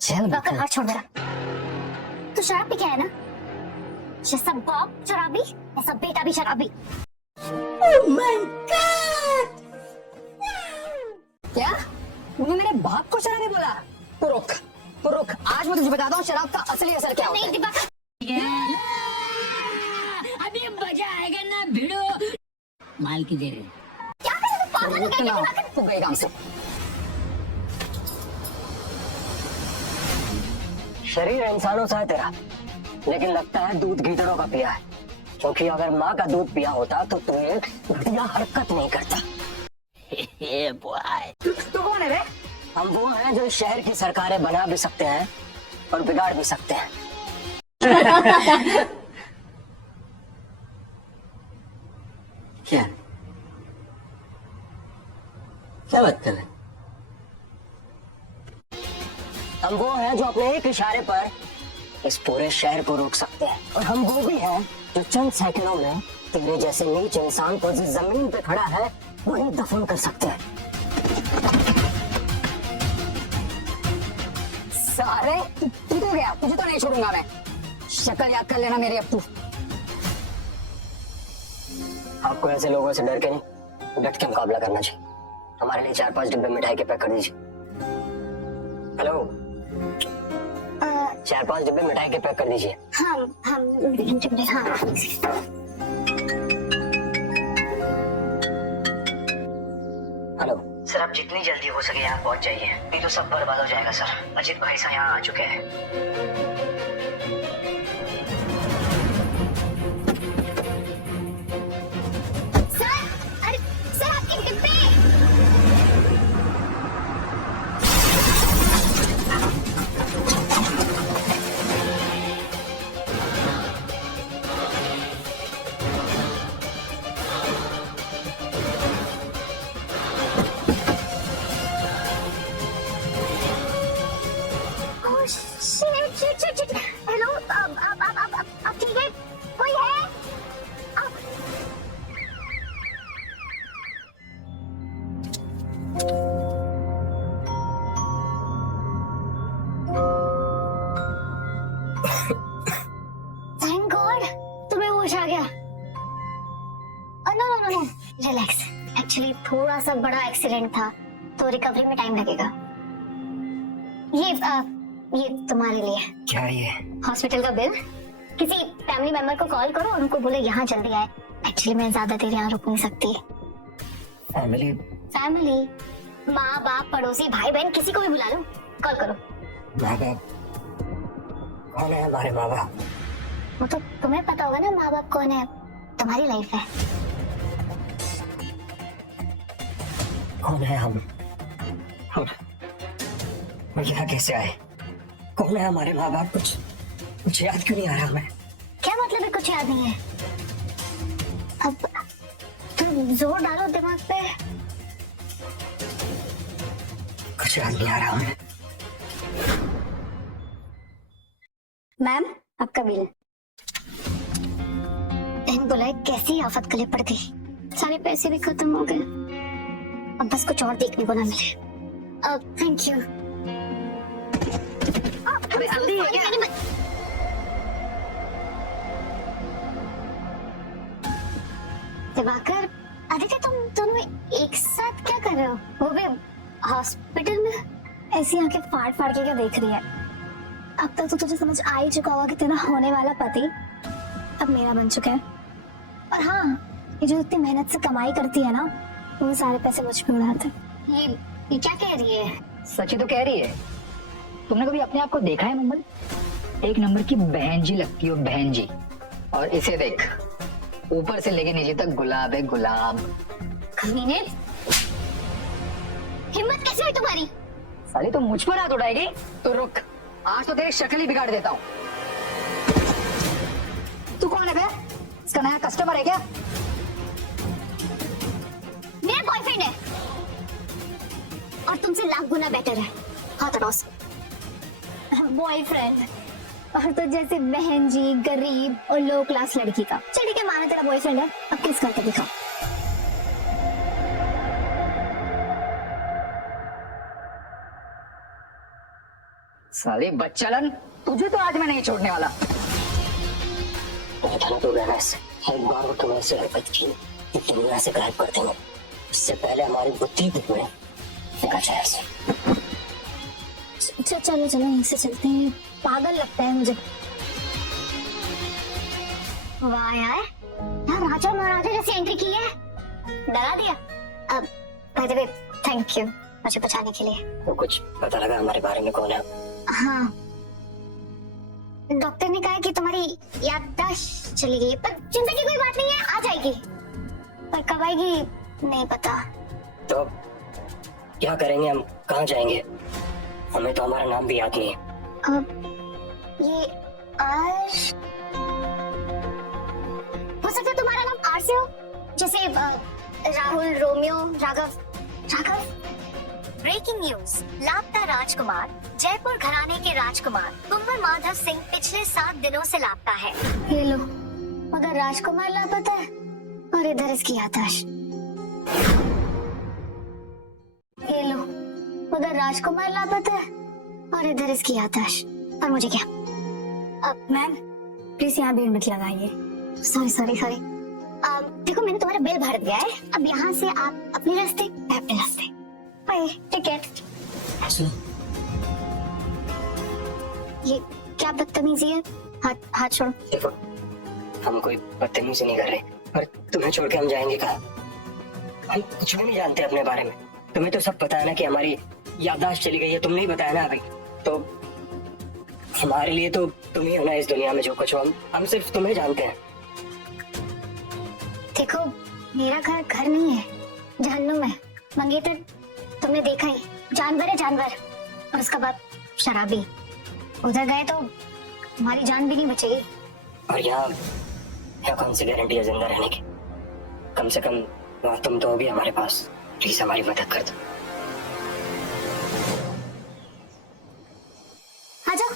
चल वाकर हाथ छोड़ मेरा। तू शराब पी के है ना? जैसा बाप शराबी ऐसा बेटा भी शराबी। Oh my God! क्या तूने मेरे बाप को शराबी बोला? पुरुख पुरुख, आज मैं तुझे बताता हूँ शराब का असली असर क्या होता है। नहीं दिवाकर, अभी मजा आएगा ना भिड़ो। माल की देर है। क्या कर रहे हो? पागल हो गया क्या? तू गई काम से। शरीर इंसानों सा है तेरा, लेकिन लगता है दूध गीदड़ों का पिया है, क्योंकि अगर माँ का दूध पिया होता तो तू एक घटिया हरकत नहीं करता। तू कौन है रे? हम वो हैं जो इस शहर की सरकारें बना भी सकते हैं और बिगाड़ भी सकते हैं। क्या क्या बात कर रहे हैं? हम वो हैं जो अपने एक इशारे पर इस पूरे शहर को रोक सकते हैं, और हम वो भी हैं जो चंद सेकंडों में तेरे जैसे नीच इंसान को जिस जमीन पे खड़ा है वहीं दफन कर सकते हैं। सारे तू तो गया, तुझे तो नहीं छोड़ूंगा मैं। शक्ल याद कर लेना मेरी अब तू। आपको ऐसे लोगों से डर के नहीं, डट के मुकाबला करना चाहिए। हमारे लिए 4-5 डिब्बे मिठाई के पैक कर दीजिए। हेलो, 4-5 डिब्बे मिठाई के पैक कर दीजिए। हाँ। हेलो सर, आप जितनी जल्दी हो सके यहाँ पहुँच जाइए, नहीं तो सब बर्बाद हो जाएगा सर। अजीत भाई साहब यहाँ आ चुके हैं। सर, अरे सर आपके डिब्बे। Oh shit. हेलो, आप ठीक है? कोई है? थैंक गॉड तुम्हें होश आ गया। No, relax. एक्चुअली थोड़ा सा बड़ा एक्सीडेंट था तो रिकवरी में टाइम लगेगा। ये तुम्हारे लिए क्या ये? हॉस्पिटल का बिल। किसी फैमिली मेंबर को कॉल करो और उनको बोलो यहाँ जल्दी आए। एक्चुअली मैं ज्यादा देर यहाँ रुक नहीं सकती। फैमिली? माँ बाप पड़ोसी भाई बहन किसी को भी बुला लो, कॉल करो। माँ बाप? कौन है हमारे माँ बाप? वो तो तुम्हें पता होगा ना, माँ बाप कौन है। तुम्हारी लाइफ है। कौन है हम यहाँ कैसे आए? कौन है हमारे माँ बाप? कुछ याद क्यों नहीं आ रहा हमें? क्या मतलब है कुछ याद नहीं है? अब तुम जोर डालो दिमाग पे। कुछ याद नहीं आ रहा हमें। मैम आपका बिल। बहन बुलाए, कैसी आफत गले पड़ गई। सारे पैसे भी खत्म हो गए, अब बस कुछ और देखने को ना मिले। Thank you. जल्दी है क्या? दिवाकर, आदित्य, तुम दोनों एक साथ क्या कर रहे हो? वो भी हॉस्पिटल में? ऐसी आंखें फाड़ फाड़ के क्या देख रही है? अब तक तो तुझे समझ आ ही चुका होगा कि तेरा होने वाला पति अब मेरा बन चुका है। और हाँ, ये जो इतनी मेहनत से कमाई करती है ना, वो सारे पैसे मुझ पे उड़ाते। ये क्या कह रही है? सच ही तो कह रही है। तुमने कभी अपने आप को देखा है मंगल? एक नंबर की बहन जी लगती हो, बहन जी। और इसे देख, ऊपर से लेके नीचे तक गुलाब है, गुलाब। कमीने, हिम्मत कैसे हुई तुम्हारी? साली तो मुझ पर हाथ उठाएगी तो रुक, आज तो तेरी शक्ल ही बिगाड़ देता हूँ। तू कौन है बे? इसका नया कस्टमर है क्या? मेरा बॉयफ्रेंड है और तुमसे लाख गुना बेटर है। हाथ हटाओ। बॉयफ्रेंड? और तो जैसे बहन जी, गरीब और लो क्लास लड़की का। चल ठीक है, माना तेरा बॉयफ्रेंड है, अब किस करके दिखाओ। साली बच्चलन, तुझे तो आज मैं नहीं छोड़ने वाला। कहना तो रहना इससे, एक बार वो तुम्हें ऐसे हरकत की कि तुम ऐसे गायब कर देंगे, इससे पहले हमारी बुद्धि भी हुए फेंका जाए ऐसे। चलो चलो यहीं से चलते हैं, पागल लगता है मुझे। वाह यार, यहाँ राजा महाराजा जैसी एंट्री की है, डरा दिया। अब by the way thank you मुझे बचाने के लिए। तो कुछ पता लगा हमारे बारे में कौन है? हाँ, डॉक्टर ने कहा है कि तुम्हारी याददाश्त चली गई है, पर चिंता की कोई बात नहीं है, आ जाएगी। पर कब आएगी नहीं पता। तो क्या करेंगे हम, कहाँ जाएंगे? हमें तो हमारा नाम भी याद नहीं है। अब ये आर, हो सकता है तुम्हारा नाम आर से हो, जैसे Rahul, Romeo, Raghav. Raghav. Breaking news, लापता राजकुमार, जयपुर घराने के राजकुमार कुंवर माधव सिंह पिछले 7 दिनों से लापता है। ये लो, उधर राजकुमार लापता है और इधर इसकी याददाश्त। ये लो, उधर राजकुमार लापता है और इधर इसकी याददाश्त। पर मुझे क्या? अब मैम प्लीज यहाँ भीड़ मत लगाइए। Sorry sorry sorry. देखो मैंने तुम्हारा बिल भर दिया है, अब यहाँ से आप अपने रास्ते, मैं अपने रास्ते। Bye, ticket. ये क्या बदतमीजी है? हाथ छोड़ो। देखो, हम कोई बदतमीजी नहीं कर रहे, पर तुम्हें छोड़ के हम जाएंगे कहाँ? हम कुछ भी नहीं जानते अपने बारे में। तुम्हें तो सब पता है ना कि हमारी याददाश्त चली गई है, तुमने ही बताया ना अभी। तो हमारे लिए तो तुम ही हो ना इस दुनिया में, जो कुछ हो हम सिर्फ तुम्हें जानते हैं। देखो मेरा घर घर नहीं है, जहन्नुम है। मंगेतर तुमने देखा ही, जानवर है जानवर, और उसका बाप शराबी। उधर गए तो हमारी जान भी नहीं बचेगी। और यहाँ कौन सी गारंटी है जिंदा रहने की? कम से कम वहाँ तुम तो भी हमारे पास, प्लीज हमारी मदद कर दो। आ जाओ,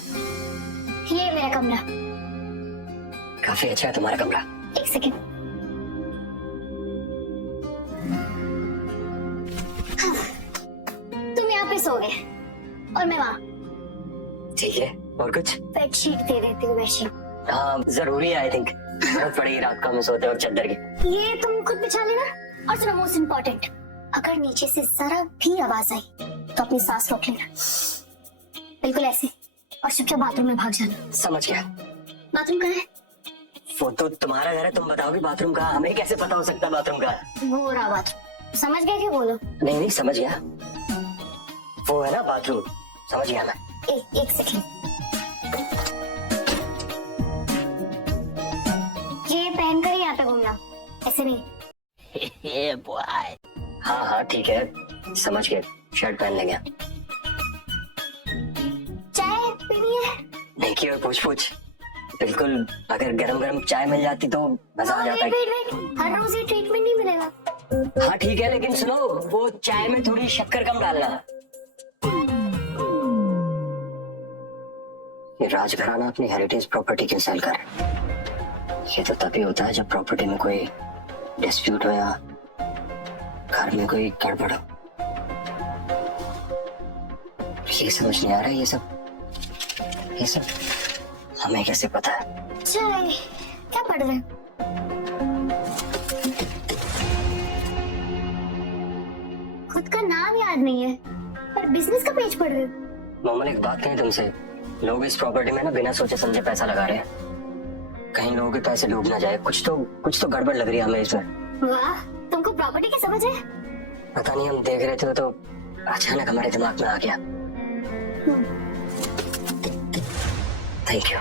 ये मेरा कमरा। काफी अच्छा है तुम्हारा कमरा। एक सेकेंड। तुम यहाँ पे सो गए और मैं वहाँ। ठीक है, और कुछ? बेडशीट दे देती हूँ, बेडशीट। हाँ जरूरी है, आई थिंक जरूरत पड़ेगी रात को हमें सोते और चादर की। ये तुम खुद बिछा लेना। और सुनो मोस्ट इम्पोर्टेंट, अगर नीचे से जरा भी आवाज आई तो अपनी सांस रोक लेना, बिल्कुल ऐसे, और चुपचाप बाथरूम में भाग जाना। समझ गया। बाथरूम कहाँ है? वो तो तुम्हारा घर है, तुम बताओगे बाथरूम कहाँ? हमें कैसे पता हो सकता है बाथरूम कहाँ है? वो रहा बाथरूम। समझ गए? क्या बोलो? नहीं समझ गया, वो है ना बाथरूम, समझ गया मैं। एक सेकेंड। ये पहन कर ही यहाँ पे घूमना, ऐसे नहीं। हाँ ठीक है, समझ गए, शर्ट पहन लेंगे। चाय पीनी है? नहीं की और पूछ बिल्कुल, अगर गरम गरम चाय मिल जाती तो मजा आ जाता है। वेट, हर रोज ये ट्रीटमेंट नहीं मिलेगा। हाँ ठीक है, लेकिन सुनो, वो चाय में थोड़ी शक्कर कम डालना। ये राजघराना अपनी हेरिटेज प्रॉपर्टी क्यों सेल कर? ये तो तभी होता है जब प्रॉपर्टी में कोई डिस्प्यूट हो या घर में कोई गड़बड़ हो। ये समझ नहीं आ रहा, ये सब हमें कैसे पता है? चाय क्या पढ़ रहे? खुद का नाम याद नहीं है, पर बिजनेस का पेज पढ़ रहे हो। मोमन एक बात कहें तुमसे, लोग इस प्रॉपर्टी में ना बिना सोचे समझे पैसा लगा रहे हैं। कहीं लोगों के पैसे डूब ना जाए, कुछ तो गड़बड़ लग रही है हमें इसमें। वाह, तुमको प्रॉपर्टी की समझ है? पता नहीं, हम देख रहे थे तो अचानक हमारे दिमाग में आ गया। Thank you.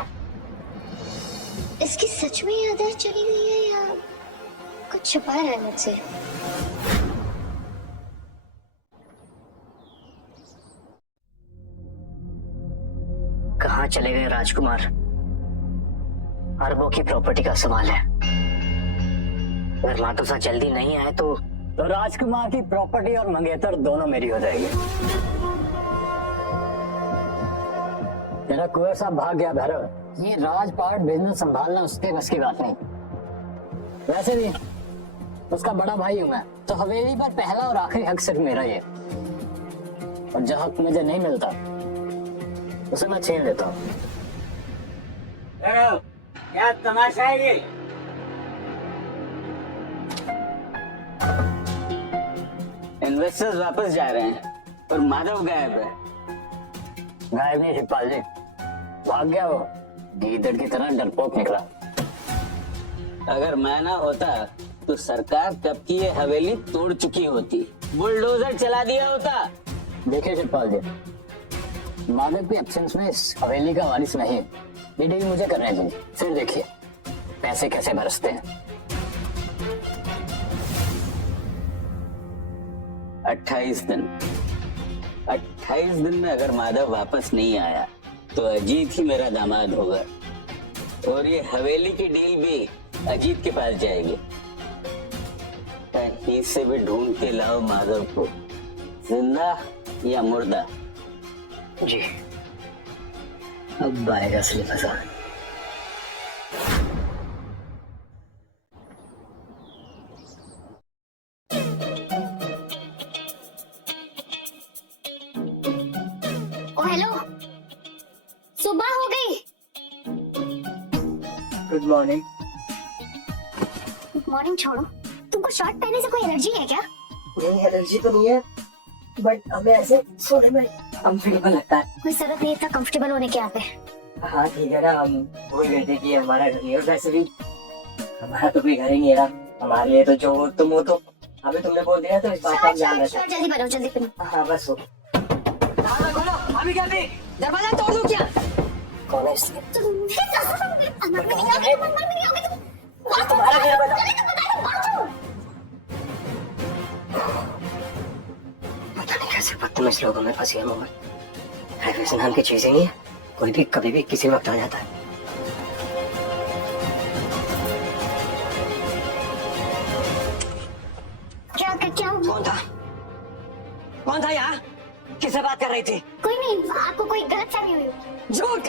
इसकी सच में याददाश्त चली गई है या कुछ छुपा रहा है मुझसे? कहाँ चले गए राजकुमार? अरबों की प्रॉपर्टी का सवाल है। अगर मातोसा जल्दी नहीं आए तो राजकुमार की प्रॉपर्टी और मंगेतर दोनों मेरी हो जाएगी। तेरा कुंवर साहब भाग गया भैरव। ये राजपाट बिजनेस संभालना उसके बस की बात नहीं। वैसे भी उसका बड़ा भाई हूं मैं, तो हवेली पर पहला और आखिरी हक सिर्फ मेरा ही है। और जो हक मुझे नहीं मिलता उसे मैं छीन लेता हूँ। क्या तमाशा है ये? इन्वेस्टर्स वापस जा रहे हैं और माधव गायब है। गायब नहीं शिवपाल जी, भाग गया वो। गीदड़ की तरह डरपोक निकला। अगर मैं ना होता तो सरकार कब की ये हवेली तोड़ चुकी होती, बुलडोजर चला दिया होता। देखिए शिवपाल जी, माधव की एब्सेंस में इस हवेली का वारिस नहीं। ये डील मुझे करने दीजिए, फिर देखिए पैसे कैसे बरसते हैं। 28 दिन 28 दिन में अगर माधव वापस नहीं आया तो अजीत ही मेरा दामाद होगा और ये हवेली की डील भी अजीत के पास जाएगी। कहीं से भी ढूंढ के लाओ माधव को, जिंदा या मुर्दा। जी, अब आएगा असली मजा। ओ हेलो, सुबह हो गई। Good morning. गुड मॉर्निंग छोड़ो, तुमको शर्ट पहनने से कोई एलर्जी है क्या? नहीं, एलर्जी तो नहीं है, बट हमें ऐसे सोने में कंफर्टेबल लगता है। कोई जरूरत नहीं इतना कंफर्टेबल होने के यहाँ पे। हाँ ठीक है ना, हम भूल गए थे कि हमारा घर नहीं है। वैसे भी हमारा तो कोई घर ही नहीं है ना, हमारे लिए तो जो हो तुम हो, तो अभी तुमने बोल दिया तो इस बात का हम ध्यान रखते हैं। जल्दी बनो, जल्दी बनो। हाँ बस हो। अभी क्या थे? दरवाजा तोड़ दूं क्या? कौन है इसलिए? तुम्हारा घर बता। पता नहीं कैसे बदतमीज लोगों में फंसी है मोहम्मद। प्राइवेसी नाम की चीजें नहीं है, कोई भी कभी भी किसी वक्त आ जाता है। क्या कौन था यहाँ? किससे बात कर रही थी? कोई नहीं, आपको कोई गलत फहमी हुई। झूठ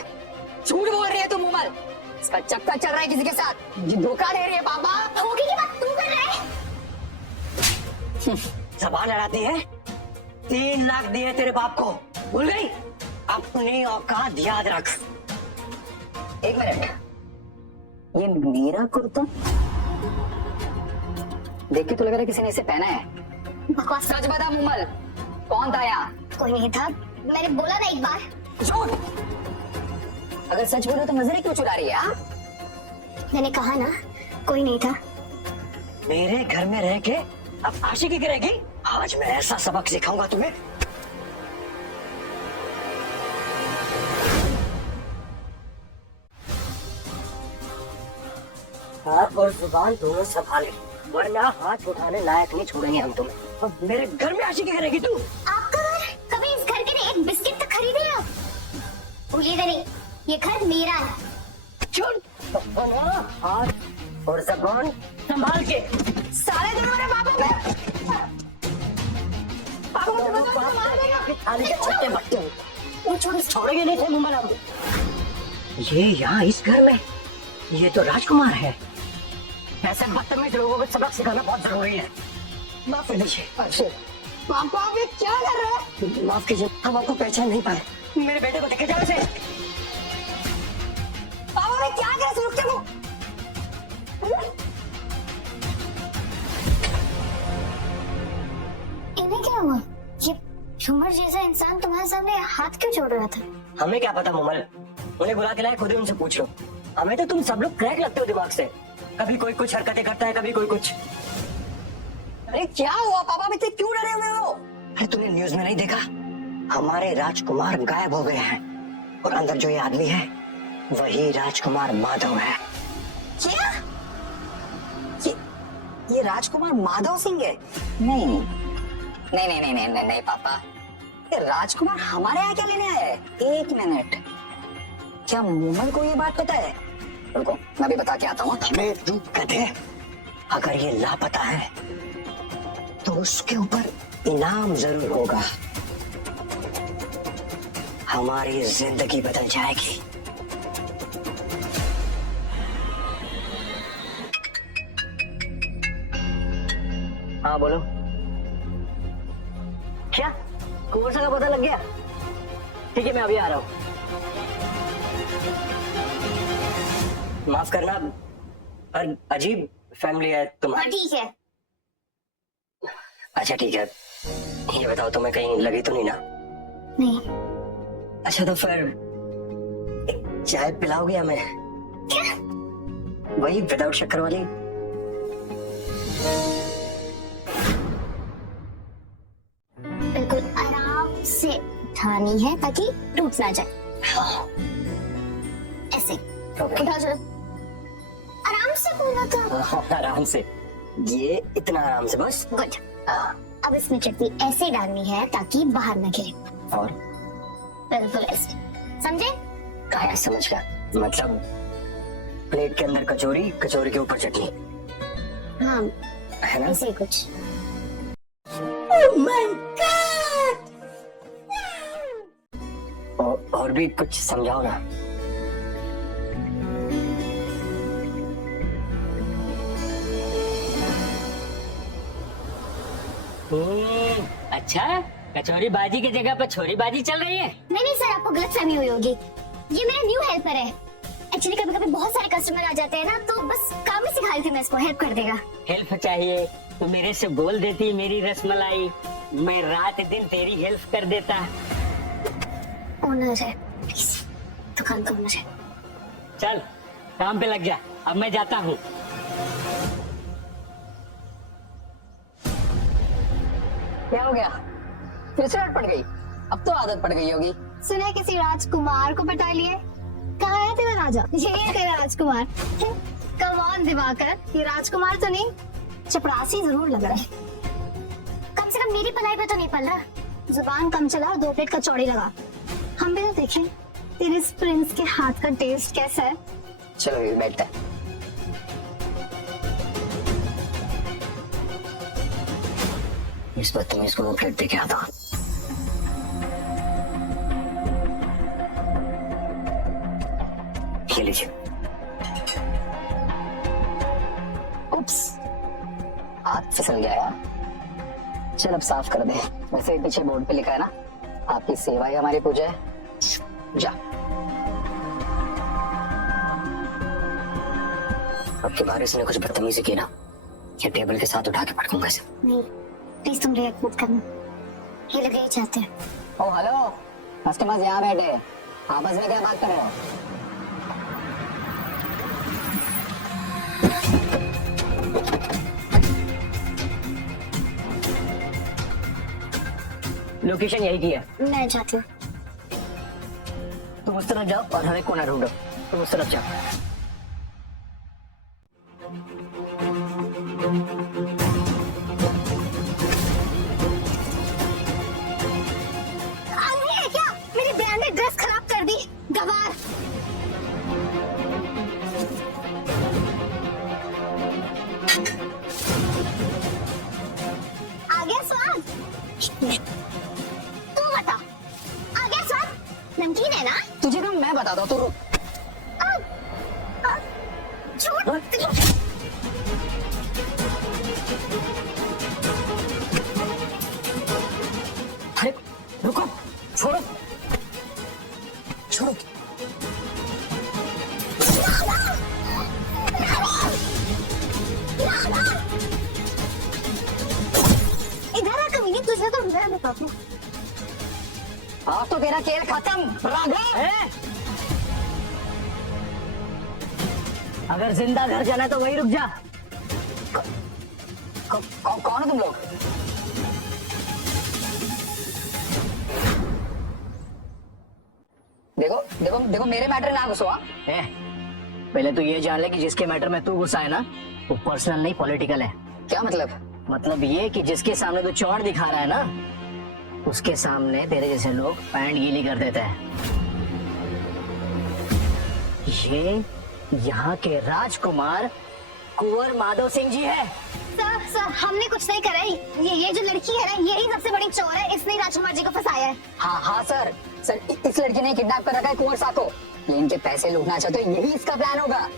झूठ बोल रही है तुम मुमल। इसका चक्कर चल रहा है किसी के साथ, ये धोखा दे रही है पापा। होगी की बात तू कर रहा है? जबान लड़ाती है। 3 लाख दिए तेरे बाप को, भूल गई? अपनी औकात याद रख। एक मिनट, ये मेरा कुर्ता देख के तो लग रहा है किसी ने इसे पहना है। बकवास। सच बता मुमल, कौन था यहाँ? कोई नहीं था, मैंने बोला ना एक बार। झूठ। अगर सच बोलो तो नजरें क्यों चुरा रही है? हाँ? मैंने कहा ना, कोई नहीं था। मेरे घर में रह के अब आशिकी करेगी? आज मैं ऐसा सबक सिखाऊंगा तुम्हें। हाथ और जुबान दोनों संभाले, वरना हाथ उठाने लायक नहीं छोड़ेंगे हम तुम्हें। अब मेरे घर में आशिकी करेगी तू? आपका घर? कभी इस घर के लिए एक बिस्किट तक खरीदे आप? भूलिएगा नहीं, ये घर मेरा है। हाथ और जुबान संभाल के। साले दोनों मेरे बापों पे। पापा मुझे बता, मार देगा। थाली के छट्टे बट्टे वो छोड़ेंगे नहीं थे मुमन हम। ये यहाँ इस घर में ये तो राजकुमार है। ऐसे बदतमीज लोगों को सबक सिखाना बहुत जरूरी है। माफ कीजिए। पापा आप ये क्या कर रहे हैं? माफ कीजिए, हम आपको पहचान नहीं पाए। मेरे बेटे को देखे जाओ से। पापा मैं क्या कर सकते हो? इन्हें क्या हुआ? ये झूमर जैसा इंसान तुम्हारे सामने हाथ क्यों जोड़ रहा था? हमें क्या पता मुमल, उन्हें बुला के लाए, खुद ही उनसे पूछ लो। हमें तो तुम सब लोग क्रैक लगते हो दिमाग से। कभी कोई कुछ हरकतें करता है, कभी कोई कुछ। अरे क्या हुआ पापा, मैं क्यों डरे हुए हो? अरे तूने न्यूज में नहीं देखा? हमारे राजकुमार गायब हो गए हैं और अंदर जो ये आदमी है वही राजकुमार माधव है। क्या? ये राजकुमार माधव सिंह है? नहीं नहीं नहीं नहीं नहीं नहीं, नहीं पापा, ये राजकुमार हमारे यहाँ क्या लेने आया है? एक मिनट, क्या मुमल को ये बात पता है? रुको मैं भी बता के आता हूँ। हमें गधे, अगर ये लापता है तो उसके ऊपर इनाम जरूर होगा। हमारी जिंदगी बदल जाएगी। हाँ बोलो। क्या कुंवर का पता लग गया? ठीक है मैं अभी आ रहा हूँ। माफ करना, पर अजीब फैमिली है हाँ तुम्हारी। ठीक है। अच्छा ठीक है, ये बताओ तुम्हें कहीं लगी तो नहीं ना? नहीं। अच्छा तो फिर एक चाय पिलाओगे हमें? क्या? वही विदाउट शक्कर वाली। बिल्कुल आराम से उठानी है ताकि टूट ना जाए। ऐसे ओके। उठाओ चलो। आराम से बोलना था। आराम से, ये इतना आराम से बस। गुड। अब इसमें चटनी ऐसे डालनी है ताकि बाहर न गिरे। और बिल्कुल ऐसे, समझे? आया, समझ गया। मतलब प्लेट के अंदर कचौरी, कचौरी के ऊपर चटनी, हाँ है ना? ऐसे ही कुछ। और भी कुछ समझाओ ना। अच्छा, कचौरी बाजी की जगह पर छोरी बाजी चल रही है। नहीं सर, आपको गलतफहमी हुई होगी। ये मेरा न्यू हेल्पर है। एक्चुअली कभी कभी बहुत सारे कस्टमर आ जाते हैं ना, तो बस काम ही सिखा रही थी मैं इसको, हेल्प कर देगा। हेल्प चाहिए तो मेरे से बोल देती मेरी रसमलाई, मैं रात दिन तेरी हेल्प कर देता। ओनर है, प्लीज दुकान का ओनर है। चल काम पे लग जा, अब मैं जाता हूँ। क्या हो गया? फिर से डांट पड़ गई? अब तो आदत पड़ गई होगी। सुना है किसी राजकुमार को पटा लिए? कहाँ है तेरा राजा? ये है तेरा राजकुमार। कम ऑन दिवाकर, ये राजकुमार तो नहीं, चपरासी जरूर लग रहा है। कम से कम मेरी पलाई पे तो नहीं पल रहा। जुबान कम चला और 2 प्लेट कचौड़ी लगा। हम भी तो देखें तेरे इस प्रिंस के हाथ का टेस्ट कैसा है। चलो ये बैठते हैं। इस बदतमीज को वो प्लेट दे के आता। ये लीजिए। उप्स, हाथ फिसल गया यार। चल अब साफ कर दे। वैसे पीछे बोर्ड पे लिखा है ना, आपकी सेवा ही हमारी पूजा है। जा। अब की बार इसने कुछ बदतमीजी की ना, ये टेबल के साथ उठा के पटकूंगा इसे। नहीं प्लीज, तुम रिएक्ट मत करना, ये लगे ही चाहते हैं। ओ हेलो, कस्टमर्स यहाँ बैठे, आपस में क्या बात कर रहे हो? लोकेशन यही की है। मैं जाती हूँ। तुम उस तरफ जाओ और हमें कोना ढूंढो। तुम उस तरफ जाओ। आदमी है क्या? मेरी ब्रांडेड ड्रेस खराब कर दी, गवार। आ गया स्वाद? तू बता, आ गया स्वाद? नमकीन है ना? तुझे कम मैं बताता हूँ, तू रुक। झूठ। अरे रुको, छोड़ो छोड़ो। इधर आ कमीनी, तुझे तो उधर बताती हूँ। अब तो तेरा खेल खत्म राघव। अगर जिंदा घर जाना है तो वहीं रुक जा। कौन हो तुम लोग? देखो देखो देखो, मेरे मैटर ना घुसो। हाँ? पहले तो ये जान ले कि जिसके मैटर में तू गुस्सा है ना, वो पर्सनल नहीं पॉलिटिकल है। क्या मतलब? मतलब ये कि जिसके सामने तू चौड़ दिखा रहा है ना, उसके सामने तेरे जैसे लोग पैंट गीली कर देते हैं। ये यहाँ के राजकुमार कुंवर माधव सिंह जी है। सर हमने कुछ नहीं करा है। ये जो लड़की है ना, यही सबसे बड़ी चोर है। इसने ही राजकुमार जी को फंसाया है। हाँ हाँ सर, इस लड़की ने किडनैप कर रखा है कुंवर साहब को। ये इनके पैसे लूटना चाहते हो, यही इसका प्लान होगा।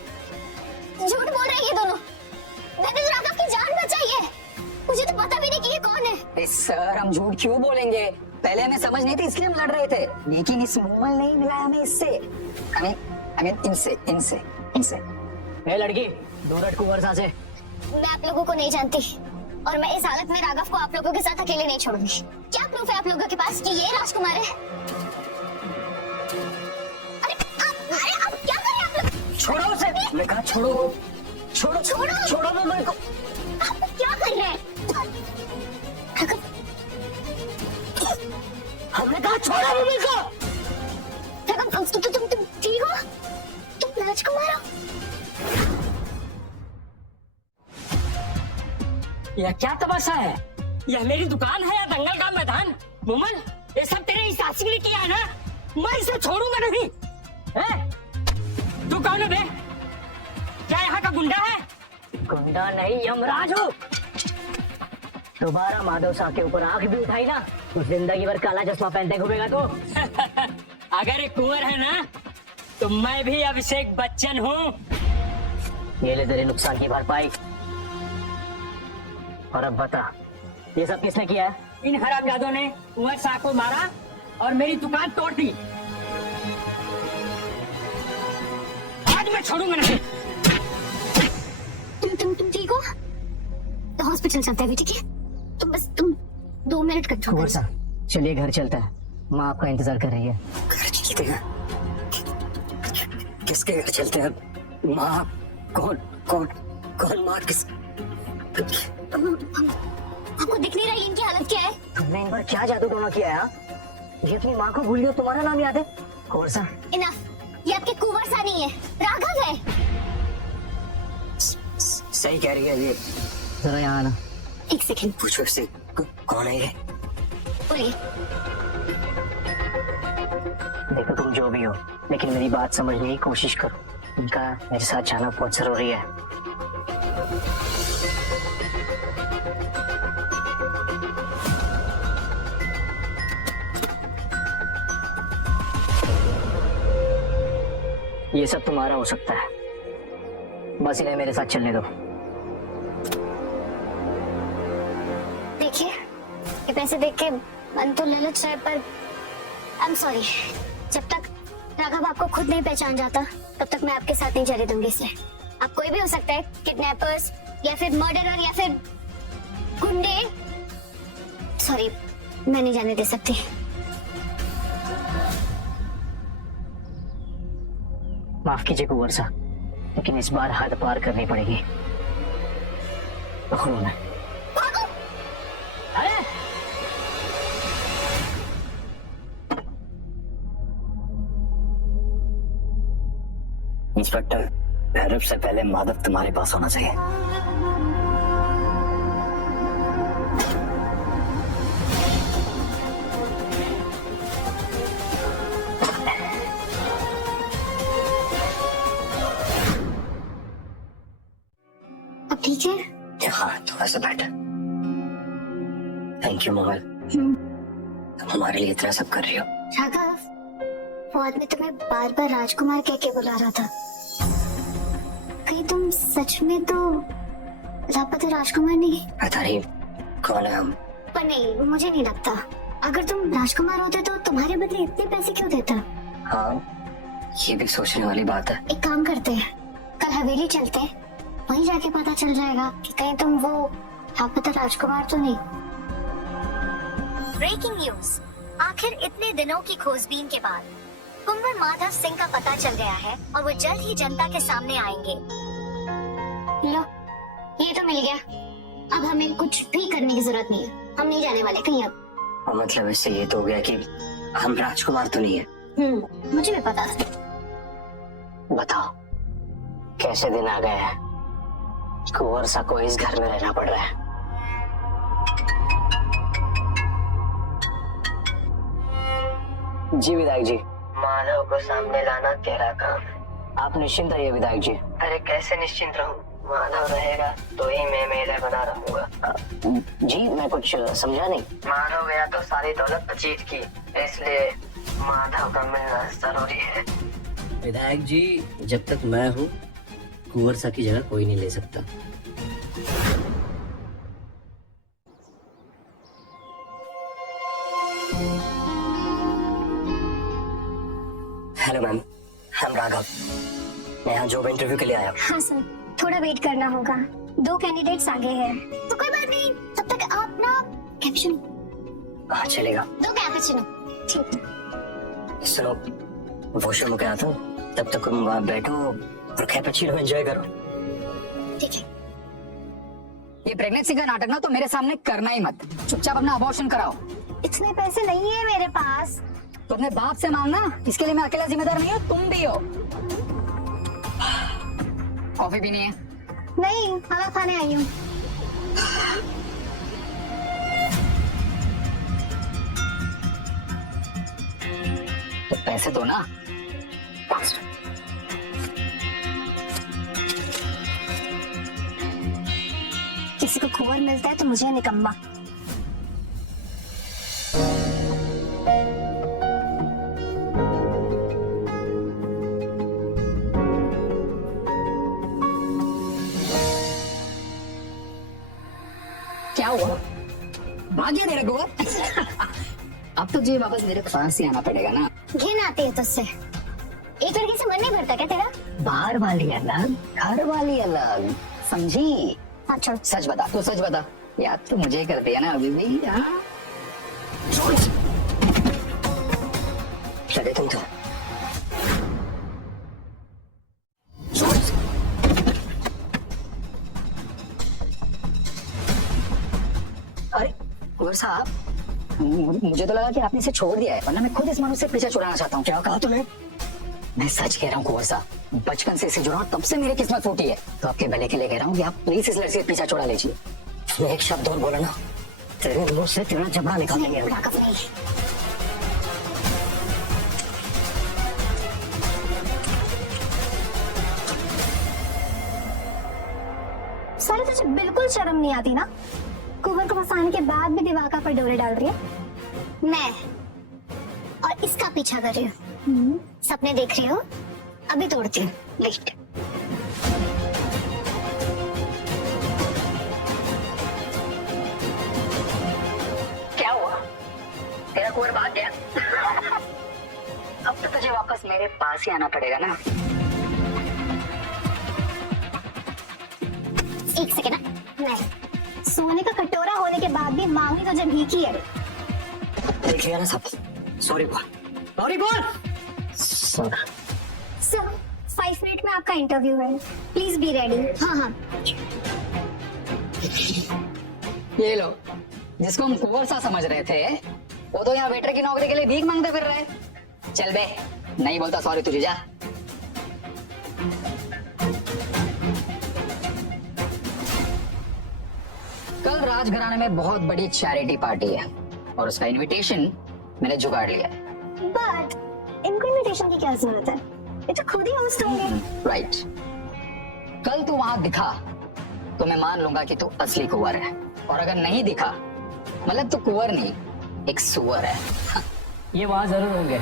झूठ बोल रहे हैं ये दोनों। मैंने तो राघव की जान बचाई है। मुझे तो पता भी नहीं कि ये कौन है। सर हम झूठ क्यों बोलेंगे? पहले हमें समझ नहीं थी इसलिए हम लड़ रहे थे, लेकिन इस मूवमेंट नहीं मिला हमें इससे। I mean, इनसे इनसे इनसे ए लड़की, दूर हट कुंवर सा से। मैं आप लोगों को नहीं जानती और मैं इस हालत में राघव को आप लोगों के साथ अकेले नहीं छोड़ूंगी। क्या प्रूफ है आप लोगों के पास कि ये राजकुमार है? अरे आप क्या कर रहे हैं आप लोग? छोड़ो उसे। मैं कहा छोड़ो। छोड़ो छोड़ो। छोड़ो ना मेरे को। आप क्या कर रहे हैं? राघव, हमने कहा छोड़ो मेरे को। राघव, तुम ठीक हो? तुम राजकुमार हो? यह क्या तमाशा है? यह मेरी दुकान है या दंगल का मैदान? मोमन, ये सब तेरे ही सासी ने किया है ना? मैं इसे छोड़ूंगा नहीं। हैं? तू कौन है बे? क्या यहाँ का गुंडा है? गुंडा नहीं, यमराज हूँ। दोबारा माधव शाह के ऊपर आंख भी उठाई ना तो जिंदगी भर काला चश्मा पहनते घूमेगा तो। अगर एक कुंवर है ना तो मैं भी अभिषेक बच्चन हूँ। ये ले तेरे नुकसान की भरपाई। और अब बता, ये सब किसने किया है? इन हरामजादों ने कुंवर शाह को मारा और मेरी दुकान तोड़ दी। आज मैं छोड़ूंगा नहीं। तुम ठीक हो? तो हॉस्पिटल चलते हैं, ठीक है? तुम 2 मिनट का कुंवर साहब, चलिए घर चलता है। माँ आपका इंतजार कर रही है। घर चलते हैं? किसके घर चलते हैं? माँ? कौन कौन कौन माँ? किस? आपको दिख नहीं रहा इनकी हालत क्या है? तुमने इन पर क्या जादू टोना किया है? ये अपनी माँ को भूल गई, तुम्हारा नाम याद है? कुंवर साहब, इनफ। ये आपके कुंवर सा नहीं है, राघव है। सही कह रही है ये। जरा यहाँ आना। 1 सेकंड। पूछो इससे कौन है ये? बोलिए। देखो तुम जो भी हो, लेकिन मेरी बात समझने की कोशिश करो। इनका मेरे साथ जाना बहुत जरूरी है। ये सब तुम्हारा हो सकता है, बस इन्हें मेरे साथ चलने दो। देखिए, ये पैसे देख के मन तो ललच है, पर आई एम सॉरी। जब तक राघव आपको खुद नहीं पहचान जाता तब तक मैं आपके साथ नहीं जाने दूंगी इसे। आप कोई भी हो सकता है, किडनैपर्स या फिर मर्डरर या फिर गुंडे। सॉरी, मैं नहीं जाने दे सकती। माफ कीजिए कुंवर साहब, लेकिन इस बार हद पार करनी पड़ेगी। पकड़ो मैं। अरे इंस्पेक्टर, भैरव से पहले माधव तुम्हारे पास होना चाहिए। अब ठीक है? हाँ, थोड़ा सा बेटर। थैंक यू मोमल, तुम हमारे लिए इतना सब कर रही हो। राघव, वो आदमी तुम्हें बार बार राजकुमार कह के बुला रहा था। कहीं तुम सच में तो लापता राजकुमार नहीं? पता नहीं कौन है हम। पर नहीं, मुझे नहीं लगता। अगर तुम राजकुमार होते तो तुम्हारे बदले इतने पैसे क्यों देता? हाँ, ये भी सोचने वाली बात है। एक काम करते हैं, कल हवेली चलते हैं, वहीं जाके पता चल जाएगा कि कहीं तुम वो लापता राजकुमार तो नहीं। Breaking news. आखिर इतने दिनों की खोजबीन के बाद कुंवर माधव सिंह का पता चल गया है और वो जल्द ही जनता के सामने आएंगे। लो, ये तो मिल गया। अब हमें कुछ भी करने की जरूरत नहीं है, हम नहीं जाने वाले कहीं अब। मतलब इससे ये तो हो गया कि हम राजकुमार तो नहीं है। मुझे भी पता था। बताओ कैसे दिन आ गए हैं, कुंवर सा को इस घर में रहना पड़ रहा है। जी विधायक जी। माधव को सामने लाना तेरा काम है। आप निश्चिंत रहिए विधायक जी। अरे कैसे निश्चिंत रहूं? माधव रहेगा तो ही मैं मेले बना रहूंगा। जी मैं कुछ समझा नहीं। माधव गया तो सारी दौलत जीत की, इसलिए माधव का मिलना जरूरी है। विधायक जी, जब तक मैं हूँ कुंवर सा की जगह कोई नहीं ले सकता। हेलो मैम, हम राघव। मैं यहाँ जॉब इंटरव्यू के लिए आया हूँ। हाँ सर, थोड़ा वेट करना होगा, 2 कैंडिडेट्स आगे हैं। तो कोई बात नहीं, तब तक आप ना कैप्शन हाँ चलेगा। 2 कैपेचिनो। ठीक है। सुनो, वॉशरूम होके आता हूँ, तब तक तुम वहाँ बैठो और कैपेचिनो एंजॉय करो। ठीक है। ये प्रेगनेंसी का नाटक ना तो मेरे सामने करना ही मत, चुपचाप अपना अबॉर्शन कराओ। इतने पैसे नहीं है मेरे पास। तो अपने बाप से मांगना, इसके लिए मैं अकेला जिम्मेदार नहीं हूँ, तुम भी हो। कॉफी पीनी है? नहीं, खाना खाने आई हूँ। तो पैसे दो ना। किसी को खबर मिलता है तो मुझे निकम्मा। क्या हुआ? भाग गया मेरा गोबर? अब तो जी वापस मेरे पास ही आना पड़ेगा ना। घिन आती है तुझसे। एक लड़की से मन नहीं भरता क्या तेरा? बाहर वाली अलग, घर वाली अलग, समझी? हाँ छोड़। सच बता, तू सच बता। याद तो मुझे कर दिया ना अभी भी। हाँ? चले तुम तो। अरे कुंवर साहब, मुझे तो लगा कि आपने इसे छोड़ दिया है, वरना मैं खुद इस मनुष्य से पीछा छुड़ाना चाहता हूँ। क्या कहा तुमने? मैं सच कह रहा हूँ कुंवर साहब, बचपन से इसे जुड़ा हूं, तब से मेरी किस्मत फूटी है। तो आपके भले के लिए कह रहा हूँ कि आप प्लीज इस लड़की से पीछा छुड़ा लीजिए। तुमने एक शब्द और बोला ना, तेरे मुंह से तेरा जबड़ा निकाल देंगे हम। राघव नहीं। साले तुझे बिल्कुल शर्म नहीं आती ना? कुंवर को फंसाने के बाद भी दिवाकर पर डोरे डाल रही है। मैं और इसका पीछा कर रही हूँ। सपने देख रही हूँ, अभी तोड़ती हूँ। लेट। क्या हुआ? तेरा कुंवर भाग गया? अब तो तुझे वापस मेरे पास ही आना पड़ेगा ना। एक सेकेंड ना, मैं सोने का कटोरा होने के बाद भी मांगी तुझे भीखी है। देख लिया ना सब। सॉरी बोल, सॉरी बोल। सर 5 मिनट में आपका इंटरव्यू है, प्लीज बी रेडी। हाँ हाँ। ये लो, जिसको हम कुंवर सा समझ रहे थे, वो तो यहाँ वेटर की नौकरी के लिए भीख मांगते फिर रहे। चल बे, नहीं बोलता सॉरी तुझे, जा। कल राजघराने में बहुत बड़ी चैरिटी पार्टी है और उसका इनविटेशन मैंने जुगाड़ लिया है। बट इनको इनविटेशन की क्या जरूरत है? ये तो खुद ही होस्ट होंगे। राइट। कल तू वहां दिखा तो मैं मान लूंगा कि तू असली कुंवर है, और अगर नहीं दिखा मतलब तू कुंवर नहीं, एक सुअर है। ये वहां जरूर होंगे।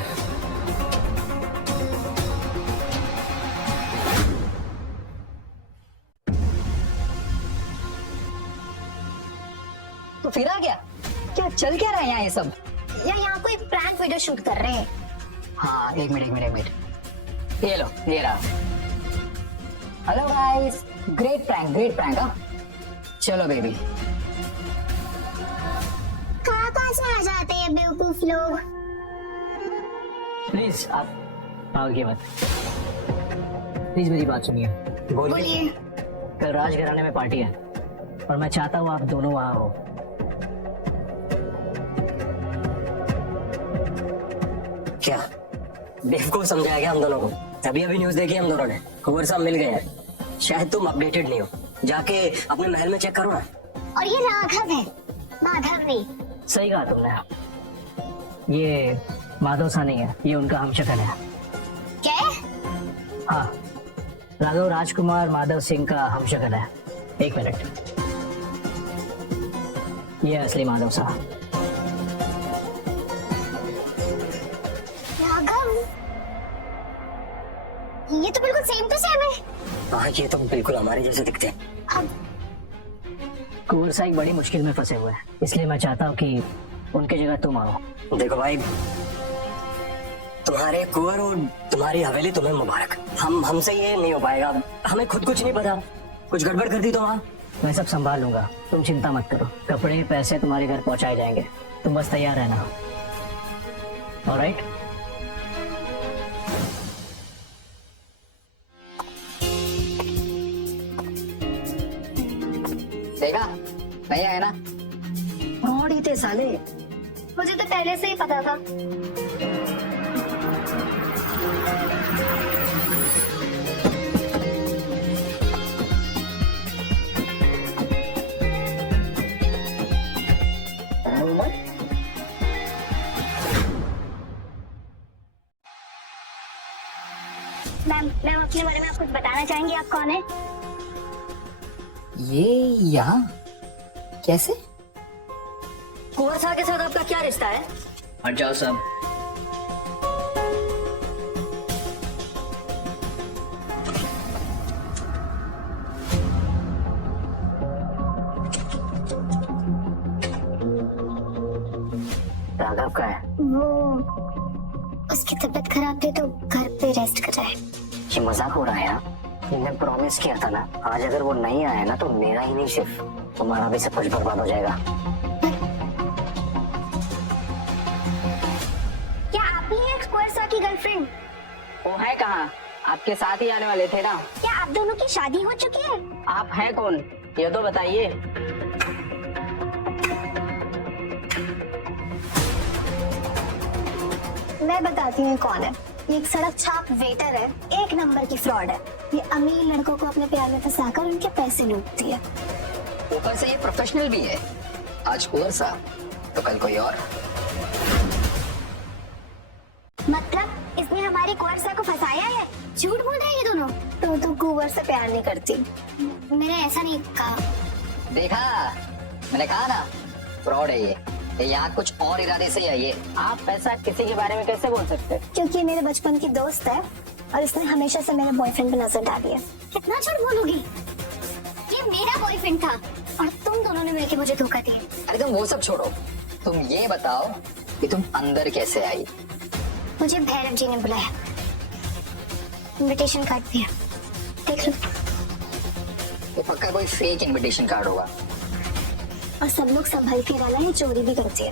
तो फिर आ गया क्या? चल क्या रहा है यहाँ ये सब? या यहाँ कोई प्रैंक वीडियो शूट कर रहे हैं। हाँ, एक मिनट। ये लो, ये रहा। Hello guys, great prank. हाँ, चलो बेबी। कहाँ से आ जाते हैं बेवकूफ लोग? प्लीज आप भागिए मत, प्लीज मेरी बात सुनिए। बोलिए। कल राजघराने में पार्टी है और मैं चाहता हूँ आप दोनों वहां हो। क्या बेवकूफ समझाया गया हम दोनों को? अभी न्यूज देखी हम दोनों ने, कुंवर साहब मिल गए हैं। शायद तुम अपडेटेड नहीं हो, जाके अपने महल में चेक करो ना। और ये राघव है, माधव नहीं। सही कहा तुमने, ये माधव सा नहीं है, ये उनका हमशक्ल है। क्या? हाँ, राघव राजकुमार माधव सिंह का हमशक्ल है। एक मिनट, ये असली माधव साहब। राघव, ये तो बिल्कुल सेम टू सेम है। हाँ, ये तो बिल्कुल हमारे जैसे दिखते हैं। अब कुंवर साहब एक बड़ी मुश्किल में फंसे हुए हैं, इसलिए मैं चाहता हूँ कि उनकी जगह तुम आओ। देखो भाई, तुम्हारे कुंवर और तुम्हारी हवेली तुम्हें मुबारक। हमसे ये नहीं हो पाएगा, हमें खुद कुछ नहीं पता, कुछ गड़बड़ कर दी तो वहाँ मैं सब संभाल लूंगा, तुम चिंता मत करो। कपड़े पैसे तुम्हारे घर पहुंचाए जाएंगे, तुम बस तैयार रहना। ऑलराइट? देखा नहीं आया ना? फ्रॉड ही थे साले। मुझे तो पहले से ही पता था। मैम अपने बारे में आप कुछ बताना चाहेंगी? आप कौन है? ये यहाँ कैसे? कुंवर साहब के साथ आपका क्या रिश्ता है? हट जाओ सब। राघव का है? वो उसकी तबीयत खराब थी तो घर पे रेस्ट कर रहा है। ये मजाक हो रहा है यार। मैंने प्रॉमिस किया था ना, आज अगर वो नहीं आया ना तो मेरा ही नहीं सिर्फ तुम्हारा भी सब कुछ बर्बाद हो जाएगा। क्या आप ही हैं कुंवर साहब की गर्लफ्रेंड? वो है कहाँ? आपके साथ ही आने वाले थे ना? क्या आप दोनों की शादी हो चुकी है? आप हैं कौन ये तो बताइए। मैं बताती हूँ कौन है। ये एक सड़क छाप वेटर है, एक नंबर की फ्रॉड है। ये अमीर लड़कों को अपने प्यार में फंसाकर उनके पैसे लूटती है। ऊपर से ये प्रोफेशनल भी है। आज कुंवर साहब तो कल कोई और। मतलब इसने हमारे कुंवर साहब को फंसाया है? झूठ बोल रहे हैं ये दोनों। तो कुंवर से प्यार नहीं करती। मैंने ऐसा नहीं कहा। देखा, मैंने कहा ना फ्रॉड है ये यहाँ कुछ और इरादे से आई है। आप ऐसा किसी के बारे में कैसे बोल सकते हैं? क्योंकि ये मेरे बचपन की दोस्त है और इसने हमेशा से मेरे बॉयफ्रेंड पे नजर डाली है। कितना झूठ बोलोगी? ये मेरा बॉयफ्रेंड था और तुम दोनों ने मिलकर मुझे धोखा दिया। अरे तुम वो सब छोड़ो, तुम ये बताओ कि तुम अंदर कैसे आई? मुझे भैरव जी ने बुलाया, इनविटेशन कार्ड दिया, देख लो। ये पक्का कोई फेक इनविटेशन कार्ड होगा। और सब लोग संभल के रहना है, चोरी भी करती है।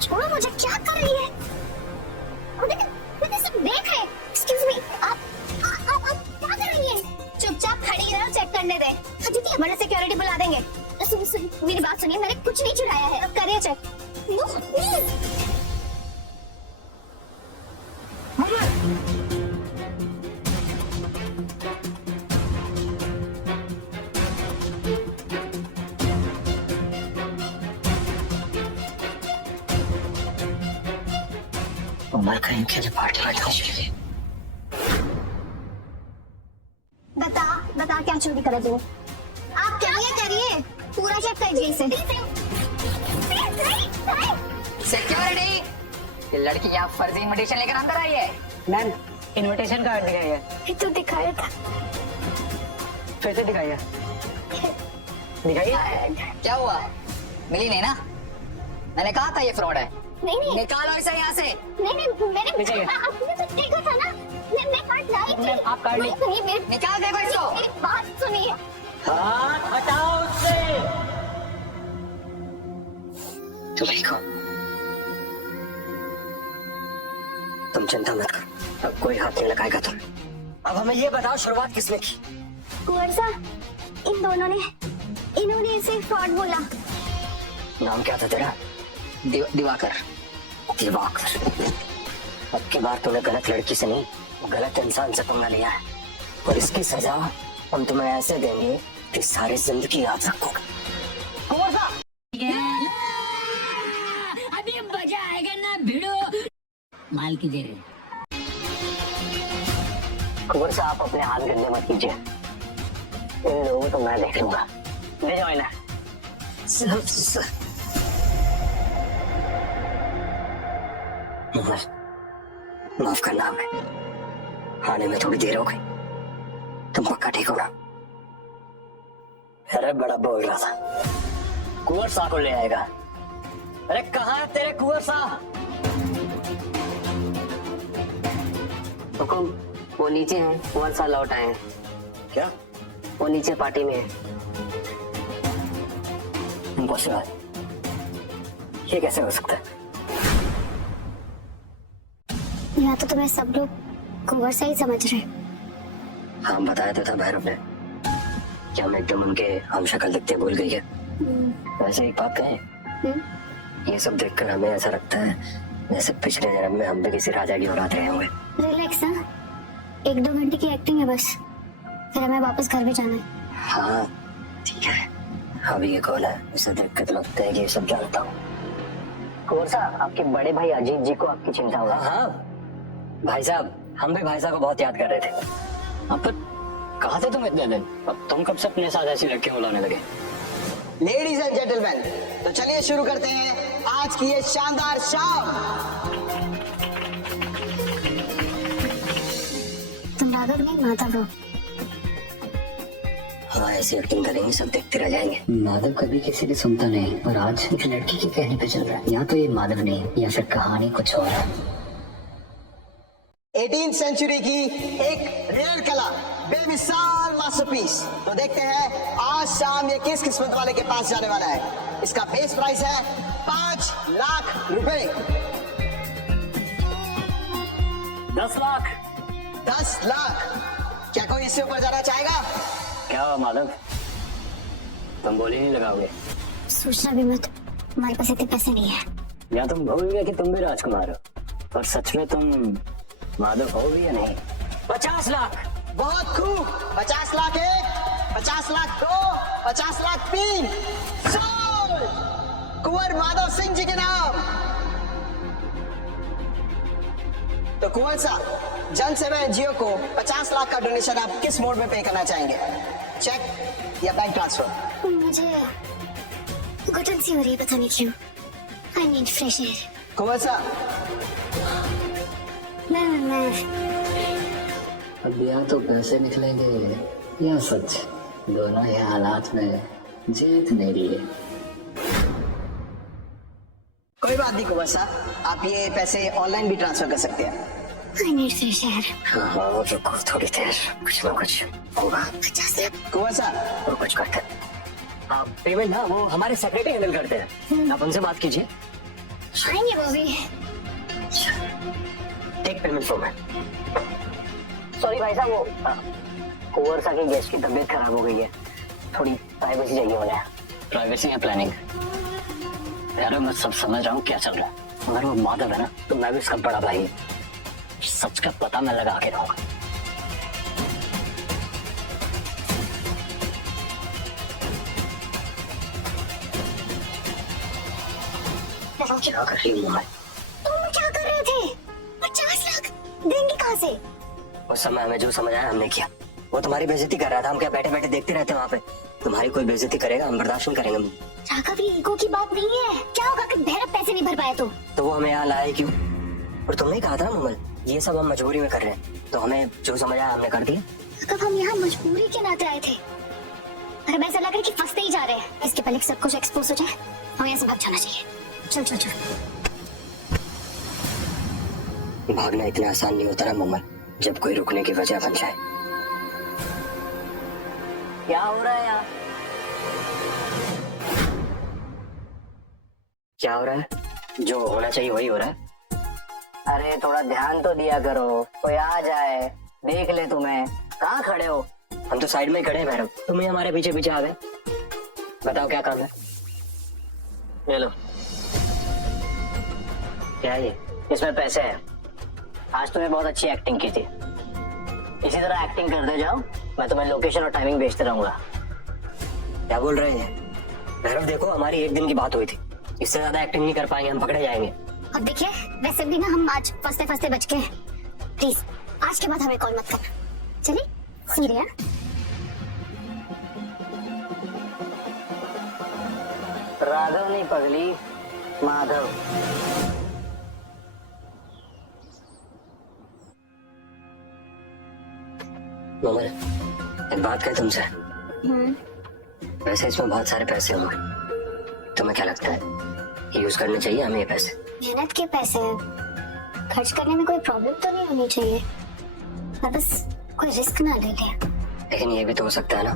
छोड़ो मुझे, क्या कर रही है? मुझे सब देख रहे। एक्सक्यूज मी, आप क्या कर रही हैं? चुपचाप खड़ी रहो, चेक करने दे। दीदी हमारा सिक्योरिटी बुला देंगे। सुन मेरी बात सुनिए, मैंने कुछ नहीं चुराया है। अब करिए चेक। No please. उम्र कहीं के लिए पार्टी वार्टी बता क्या चोरी करा तूने? आप करिए, पूरा चेक कीजिए इसे। सिक्योरिटी, ये लड़की यहाँ फर्जी इनविटेशन लेकर अंदर आई है। मैम इनविटेशन कार्ड दिखाइए। ये तो दिखाया था। फिर से दिखाइए। दिखाइए। क्या हुआ? मिली नहीं ना? मैंने कहा था ये फ्रॉड है। नहीं निकालो इसे यहाँ से। मैंने लीजिए। आपने तो देखा था ना, मैं कार्ड लाई थी। मैम, आप कार्ड ली। सुनिए निकाल देखो इसको। मेरी बात सुनिए। हाथ हटाओ उससे। तुम चिंता मत करो, अब कोई हाथ नहीं लगाएगा तुम। अब हमें ये बताओ शुरुआत किसने की? कुंवर साहब, इन्होंने इसे फ्रॉड बोला। नाम क्या था तेरा? दिवाकर। दिवाकर। अब की बार तूने गलत लड़की से नहीं, गलत इंसान से पंगा लिया है और इसकी सजा हम तुम्हें ऐसे देंगे कि सारी जिंदगी याद रखोगे। कुंवर साहब, अभी मजा आएगा ना भिड़ो। माल की दे रहे। कुंवर साहब अपने हाथ गंदे मत कीजिए, इन लोगों को तो मैं देख लूंगा। ले जाओ इन्हें। माफ करना हमें, आने में थोड़ी देर हो गई। तुम पक्का ठीक हो ना? अरे बड़ा बोल रहा था, कुंवर साहब को ले आएगा। अरे कहाँ है तेरे कुंवर साहब? हुकुम, वो नीचे हैं, कुंवर साहब लौट आए हैं। क्या? वो नीचे पार्टी में है। इम्पॉसिबल, ये कैसे हो सकता है? यहाँ तो तुम्हें सब लोग कुंवर से ही समझ रहे। हाँ, बताया तो था भैरव ने। क्या हम एकदम उनके हम शक्ल दिखते भूल गई है? वैसे एक बात कहें, ये सब देखकर हमें ऐसा लगता है जैसे पिछले जन्म में हम भी किसी राजा की औलाद रहे होंगे। रिलैक्स ना, 1-2 घंटे की एक्टिंग है बस, फिर हमें वापस घर भी जाना है। हाँ ठीक है। अभी ये कौन है? इसे देख कर तो लगता है कि ये सब जानता हूँ। कुंवर साहब, आपके बड़े भाई अजीत जी को आपकी चिंता होगा। हाँ भाई साहब, हम भी भाई साहब को बहुत याद कर रहे थे। अब पर कहाँ थे तुम इतने दिन? अब तुम कब से अपने साथ ऐसी लड़कियां बुलाने लगे? लेडीज एंड जेंटलमैन, तो चलिए शुरू करते हैं आज की ये शानदार शाम। तुम राघव नहीं, माधव हो। हाँ, ऐसी एक्टिंग करेंगे सब देखते रह जाएंगे। माधव कभी किसी की सुनता नहीं, और आज एक लड़की के कहने पे चल रहा है। या तो ये माधव नहीं, या फिर कहानी कुछ और है। 18th सेंचुरी की एक रेयर कला, बेमिसाल मास्टरपीस। तो देखते हैं आज शाम ये किस किस्मत वाले के पास जाने वाला है। इसका बेस प्राइस है 5 लाख रुपए। 10 लाख। 10 लाख। क्या कोई इससे ऊपर जाना चाहेगा? क्या हुआ माधव, तुम बोली नहीं लगाओगे? सोचना भी मत, हमारे पास इतने पैसे नहीं है। या तुम भूल गए कि तुम भी राजकुमार हो, और सच में तुम माधव हो भी या नहीं? 50 लाख। बहुत खूब। 50 लाख 1, 50 लाख 2, 50 लाख 3। सोल्ड। कुंवर माधव सिंह जी के नाम। तो कुंवर साहब, जन सेवा एनजीओ को 50 लाख का डोनेशन आप किस मोड में पे करना चाहेंगे? चेक या बैंक ट्रांसफर? मुझे घुटन सी हो रही है, पता नहीं क्यों। I need fresh air. Kunwar साहब, मैं अब या तो पैसे निकलेंगे या सच, दोनों ही हालात में जीत मेरी है। कोई बात नहीं कुंवर साहब, आप ये पैसे ऑनलाइन भी ट्रांसफर कर सकते हैं। आई नीड फ्रेश एयर। हाँ, रुको थोड़ी देर, कुछ ना कुछ होगा। 50 लाख। कुंवर साहब, और कुछ करते हैं। आप पेमेंट ना वो हमारे सेक्रेटरी हैंडल करते हैं, आप उनसे बात कीजिए। आएंगे वो भी। टेक पेमेंट फ्रॉम है। सॉरी भाई साहब, वो कुंवर साहब के गेस्ट की तबीयत खराब हो गई है, थोड़ी प्राइवेसी चाहिए उन्हें। प्राइवेसी या प्लानिंग? यार मैं सब समझ रहा हूँ क्या चल रहा है, मगर वो माधव है ना, तो मैं भी उसका बड़ा भाई हूँ। सच का पता मैं लगा के रहूंगा। क्या कर रही हूँ मैं? तुम क्या कर रहे थे? 50 लाख देंगे कहाँ से? उस समय हमें जो समझ आया हमने किया। वो तुम्हारी बेइज्जती कर रहा था, हम क्या बैठे बैठे देखते रहते वहाँ पे? तुम्हारी कोई बेइज्जती करेगा, हम बर्दाश्त नहीं करेंगे। राघव, ये ईगो की बात नहीं है। क्या होगा अगर भैरव पैसे नहीं भर पाए तो वो हमें यहाँ लाए क्यों? और तुमने ही कहा था ना मोमल, ये सब हम मजबूरी में कर रहे हैं, तो हमें जो समझ आया हमने कर दिया। राघव, हम यहाँ मजबूरी के नाते आए थे, और हमें ऐसा लग रहा है कि फंसते ही जा रहे हैं। इसके पहले सब कुछ एक्सपोज हो जाए, हमें यहाँ से भाग जाना चाहिए। चल चल चल। भागना इतना आसान नहीं होता ना मोमल, जब कोई रुकने की वजह बन जाए। क्या हो रहा है यार? क्या हो रहा है? जो होना चाहिए वही हो रहा है। अरे थोड़ा ध्यान तो दिया करो, कोई आ जाए देख ले तुम्हें। कहाँ खड़े हो? हम तो साइड में ही खड़े हैं भैरव, तुम ही हमारे पीछे पीछे आ गए। बताओ क्या काम है? ले लो। क्या है ये? इसमें पैसे हैं। आज तुमने बहुत अच्छी एक्टिंग की थी, इसी तरह एक्टिंग करते जाओ, मैं तुम्हें लोकेशन और टाइमिंग भेजते रहूंगा। क्या बोल रहे हैं भैरव? देखो हमारी एक दिन की बात हुई थी, इससे ज्यादा एक्टिंग नहीं कर पाएंगे, हम पकड़े जाएंगे। अब देखिए, वैसे भी ना हम आज फंसते फंसते बच गए। प्लीज आज के बाद हमें कॉल मत करना। चलिए सीरिया। राघव नहीं पगली, माधव। मोमल, एक बात कहे तुमसे। वैसे इसमें बहुत सारे पैसे होंगे, तुम्हें क्या लगता है यूज करने चाहिए हमें ये पैसे? मेहनत के पैसे खर्च करने में कोई प्रॉब्लम तो नहीं होनी चाहिए। मैं बस कोई रिस्क ना ले ले। लेकिन ये भी तो हो सकता है ना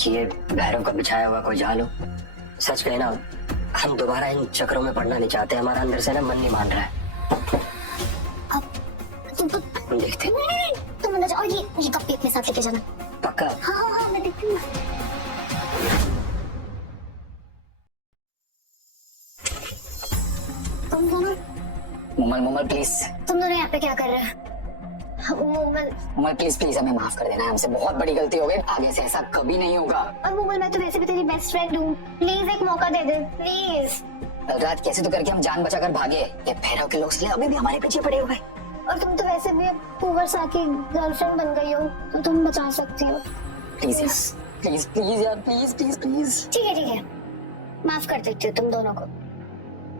कि ये भैरव का बिछाया हुआ कोई जाल हो। सच कहे ना, हम दोबारा इन चक्रों में पड़ना नहीं चाहते। हमारा अंदर से ना मन नहीं मान रहा है। अब तुम तो हम देखते हैं। नहीं, तुम अंदर जाओ और ये कप भी अपने साथ लेके जाना। पक्का? हाँ मैं देखती हूँ। तुम दोनों मुमल प्लीज, तुम दोनों यहाँ पे क्या कर रहे हो? मोमल मुमल प्लीज प्लीज हमें माफ कर देना, हमसे बहुत बड़ी गलती हो गई, आगे से ऐसा कभी नहीं होगा। और मोमल मैं तो वैसे भी तेरी बेस्ट फ्रेंड हूँ, प्लीज एक मौका दे दे प्लीज। कल रात कैसे तो करके हम जान बचाकर भागे, ये भैरव के लोग इसलिए अभी भी हमारे पीछे पड़े हुए। और तुम तो वैसे भी अब कुंवर सा की गर्लफ्रेंड बन गई हो, तो तुम बचा सकती हो। प्लीज प्लीज प्लीज यार, प्लीज प्लीज प्लीज। ठीक है माफ कर देती हूँ तुम दोनों को,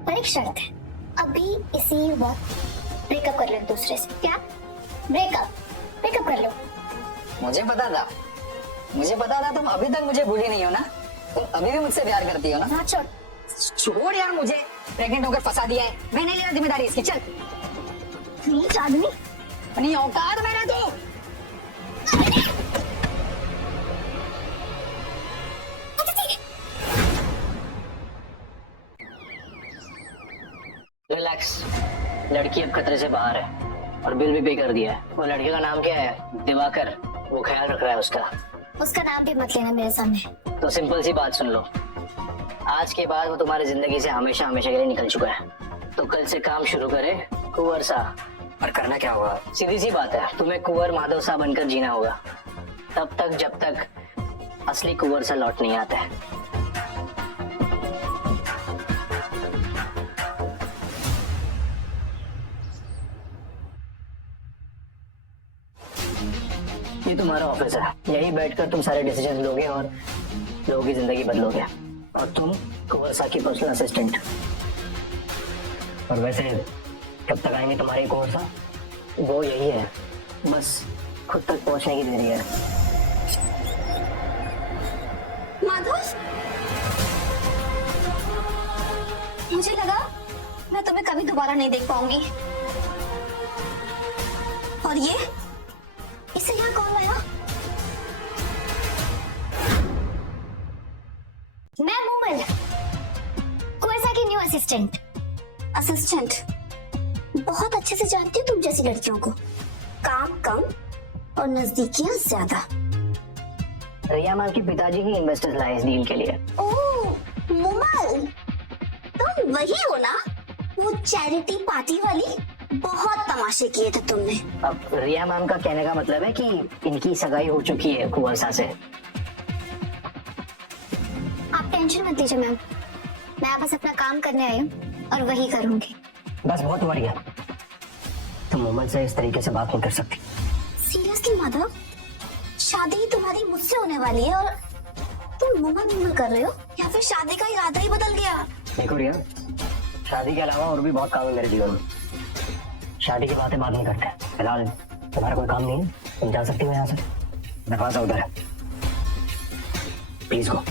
पर एक शर्त है, अभी इसी वक्त ब्रेकअप कर लो एक दूसरे से। क्या? ब्रेकअप कर लो। मुझे पता था तुम अभी तक मुझे भूली नहीं हो ना, तुम अभी भी मुझसे प्यार करती हो ना। हाँ छोड़। छोड़ यार, मुझे प्रेग्नेंट होकर फंसा दिया है, मैं नहीं ले रहा जिम्मेदारी इसकी। चल नीच आदमी। अपनी औकात में रह तू। रिलैक्स, लड़की अब खतरे से बाहर है और बिल भी पे कर दिया है। वो लड़के का नाम क्या है? दिवाकर। वो ख्याल रख रहा है उसका। उसका नाम भी मत लेना मेरे सामने। तो सिंपल सी बात सुन लो, आज के बाद वो तुम्हारी जिंदगी से हमेशा हमेशा के लिए निकल चुका है। तो कल से काम शुरू करे कुंवर सा। और करना क्या होगा? सीधी सी बात है, तुम्हें कुंवर माधव सा बनकर जीना होगा, तब तक जब तक असली कुंवर सा लौट नहीं आता है। ये तुम्हारा ऑफिस है, यही बैठकर तुम सारे डिसीजन लोगे और लोगों की जिंदगी बदलोगे। और तुम कुंवर सा की पर्सनल असिस्टेंट। और वैसे कब तक आएंगे तुम्हारे कुंवर सा? वो यही है, बस खुद तक पहुंचने की देरी है। माधव, मुझे लगा मैं तुम्हें कभी दोबारा नहीं देख पाऊंगी। और ये इसे यहाँ कौन लाया? मैं मोमल, कुंवर की न्यू असिस्टेंट। बहुत अच्छे से जानती हूँ तुम जैसी लड़कियों को, काम कम और नजदीकियां ज्यादा। रिया मैम के पिताजी ही इन्वेस्टर्स लाए इस डील के लिए। ओह मोमल, तुम वही हो ना, वो चैरिटी पार्टी वाली? बहुत तमाशे किए थे तुमने। अब रिया मैम का कहने का मतलब है कि इनकी सगाई हो चुकी है कुंवर सा से। आप टेंशन मत लीजिए मैम, मैं बस अपना काम करने आई हूँ और वही करूंगी। बस बहुत बढ़ गया, तुम मोमल से इस तरीके से बात नहीं कर सकती। सीरियसली माधव, शादी तुम्हारी मुझसे होने वाली है और तुम मुमल कर रहे हो, या फिर शादी का इरादा ही बदल गया? देखो रिया, शादी के अलावा और भी बहुत काम है मेरे जीवन में। शादी की बातें बात नहीं करते। फिलहाल तुम्हारा कोई काम नहीं है, तुम जा सकती हो यहाँ से। दरवाजा उधर है, प्लीज गो।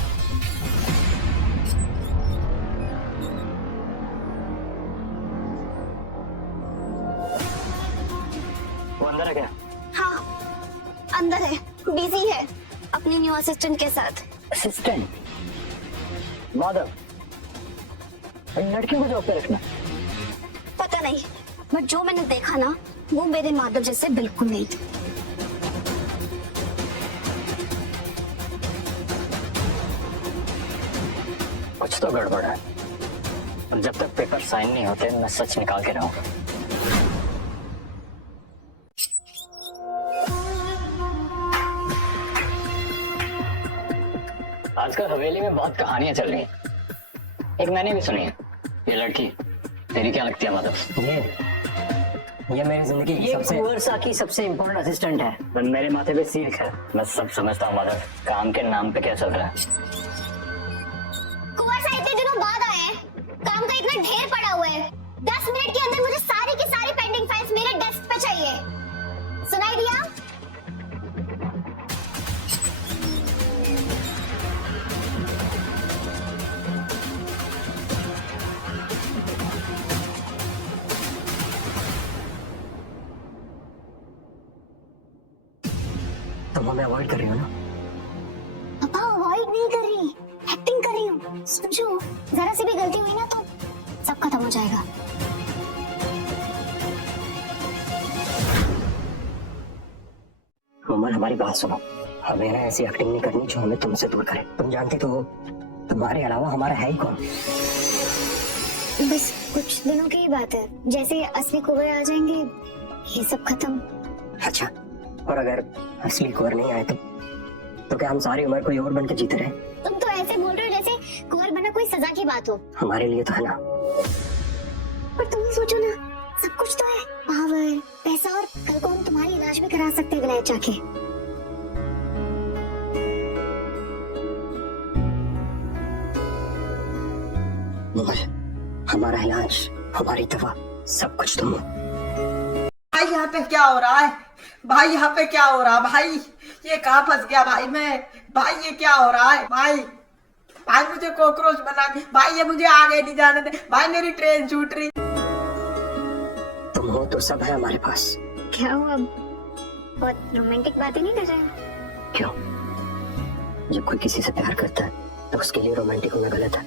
वो अंदर है क्या? हाँ अंदर है, बिजी है अपनी न्यू असिस्टेंट के साथ। असिस्टेंट? माधव, लड़कियों को जॉब पे रखना? पता नहीं, बट जो मैंने देखा ना, वो मेरे माधव जैसे बिल्कुल नहीं थे। कुछ तो गड़बड़ है। और जब तक पेपर साइन नहीं होते मैं सच निकाल के रहूंगा। आजकल हवेली में बहुत कहानियां चल रही हैं, एक मैंने भी सुनी है। ये लड़की तेरी क्या लगती है माधव? ये मेरी जिंदगी की सबसे कुंवर सा की सबसे इम्पोर्टेंट असिस्टेंट है। बस मेरे माथे पे सीख है, मैं सब समझता हूँ माधव। काम के नाम पे क्या चल रहा है? कुंवर सा इतने दिनों बाद आए हैं, काम का इतना ढेर पड़ा हुआ है। 10 मिनट के अंदर मुझे सारी की सारी पेंडिंग फाइल्स मेरे डेस्क पे चाहिए। सुनाई दिया? तुम हमें अवॉइड कर रही हो ना? पापा अवॉइड नहीं कर रही, एक्टिंग कर रही हूँ। समझो, जरा सी भी गलती हुई ना तो सब खत्म हो जाएगा। कोमल हमारी बात सुनो, हमें ना ऐसी एक्टिंग नहीं करनी जो हमें तुमसे दूर करे। तुम जानती तो हो, तुम्हारे अलावा हमारा है ही कौन? बस कुछ दिनों की ही बात है, जैसे असली कुंवर आ जाएंगे ये सब खत्म। अच्छा, और अगर असली कुंवर नहीं आए तो क्या हम सारी उम्र कोई और बन के जीते रहे? तुम तो ऐसे बोल रहे हो जैसे कुंवर बना कोई सजा की बात हो। हमारे लिए तो है ना। पर तुम ही सोचो ना, सब कुछ तो है, पावर, पैसा, और कल को हम तुम्हारी इलाज भी करा सकते हैं विलायत जाके। मुगल, हमारा इलाज, हमारी दवा, सब कुछ तुम हो। भाई यहाँ पे क्या हो रहा है? भाई यहाँ पे क्या हो रहा है? भाई ये कहाँ फंस गया भाई मैं? भाई ये क्या हो रहा है? भाई भाई मुझे कॉकरोच बना के, भाई ये मुझे आगे नहीं जाने दे, भाई मेरी ट्रेन छूट रही। तुम हो तो सब है हमारे पास। क्या हुआ, अब बहुत रोमांटिक बातें नहीं कर रहे हो? क्यों? जब कोई किसी से प्यार करता है तो उसके लिए रोमांटिक होना गलत है।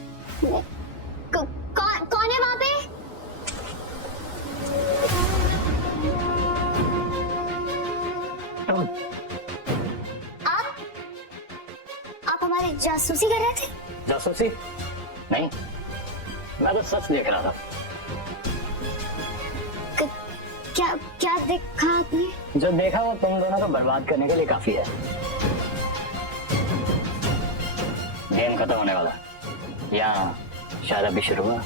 कौन है वहाँ पे? तुम आप हमारी जासूसी कर रहे थे? जासूसी? नहीं, मैं तो सच देख रहा था। क्या क्या देखा आपने? जो देखा वो तुम दोनों को बर्बाद करने के लिए काफी है। गेम खत्म होने वाला, या शायद अभी शुरू हुआ।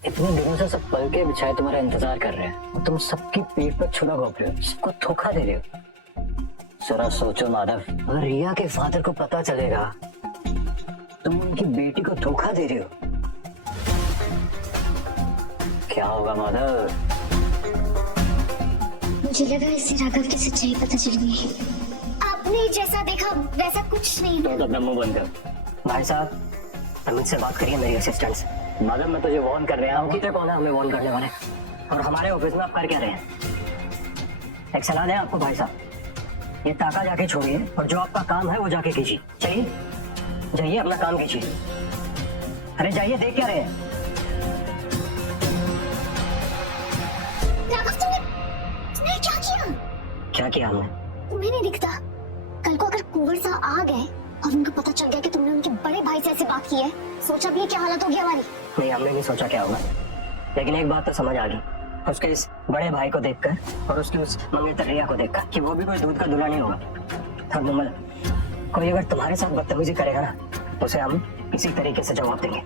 इतने दिनों से सब पल के बिछाए तुम्हारा इंतजार कर रहे हैं और तुम सबकी पीठ पर छुरा घोंप रहे हो, सबको धोखा दे रहे हो। जरा सोचो माधव, अगर रिया के फादर को पता चलेगा तुम उनकी बेटी को धोखा दे रहे हो, क्या होगा माधव? मुझे लगा इसे राघव की सच्चाई पता चल गई। आपने जैसा देखा वैसा कुछ नहीं। तो अपना मुंह बंद कर। भाई साहब, अमित से बात करिए, मेरी असिस्टेंट से। माधव मैं तुझे वार्न कर रहा हूँ। कितने कौन है हमें वार्न करने वाले? और हमारे ऑफिस में आप कर क्या रहे हैं? एक सलाह दें आपको भाई साहब, ये ताका जाके छोड़िए और जो आपका काम है वो जाके कीजिए। चलिए जाइए, अपना काम कीजिए। अरे जाइए, देख क्या रहे हैं? राघव, तुमने क्या किया? क्या किया हमने? तुम्हें नहीं दिखता? कल को अगर कुंवर साहब आ गए और उनको पता चल गया कि तुमने उनके बड़े भाई से ऐसे बात की है, सोचा भी है क्या हालत होगी हमारी? नहीं, हमने नहीं सोचा क्या होगा, लेकिन एक बात तो समझ आ गई, उसके इस बड़े भाई को देखकर और उसकी उस मम्मी रिया को देखकर कि वो भी कोई दूध का दूल्हा नहीं होगा। और मुमल, कोई अगर तुम्हारे साथ बदतमीजी करेगा ना, उसे हम इसी तरीके से जवाब देंगे।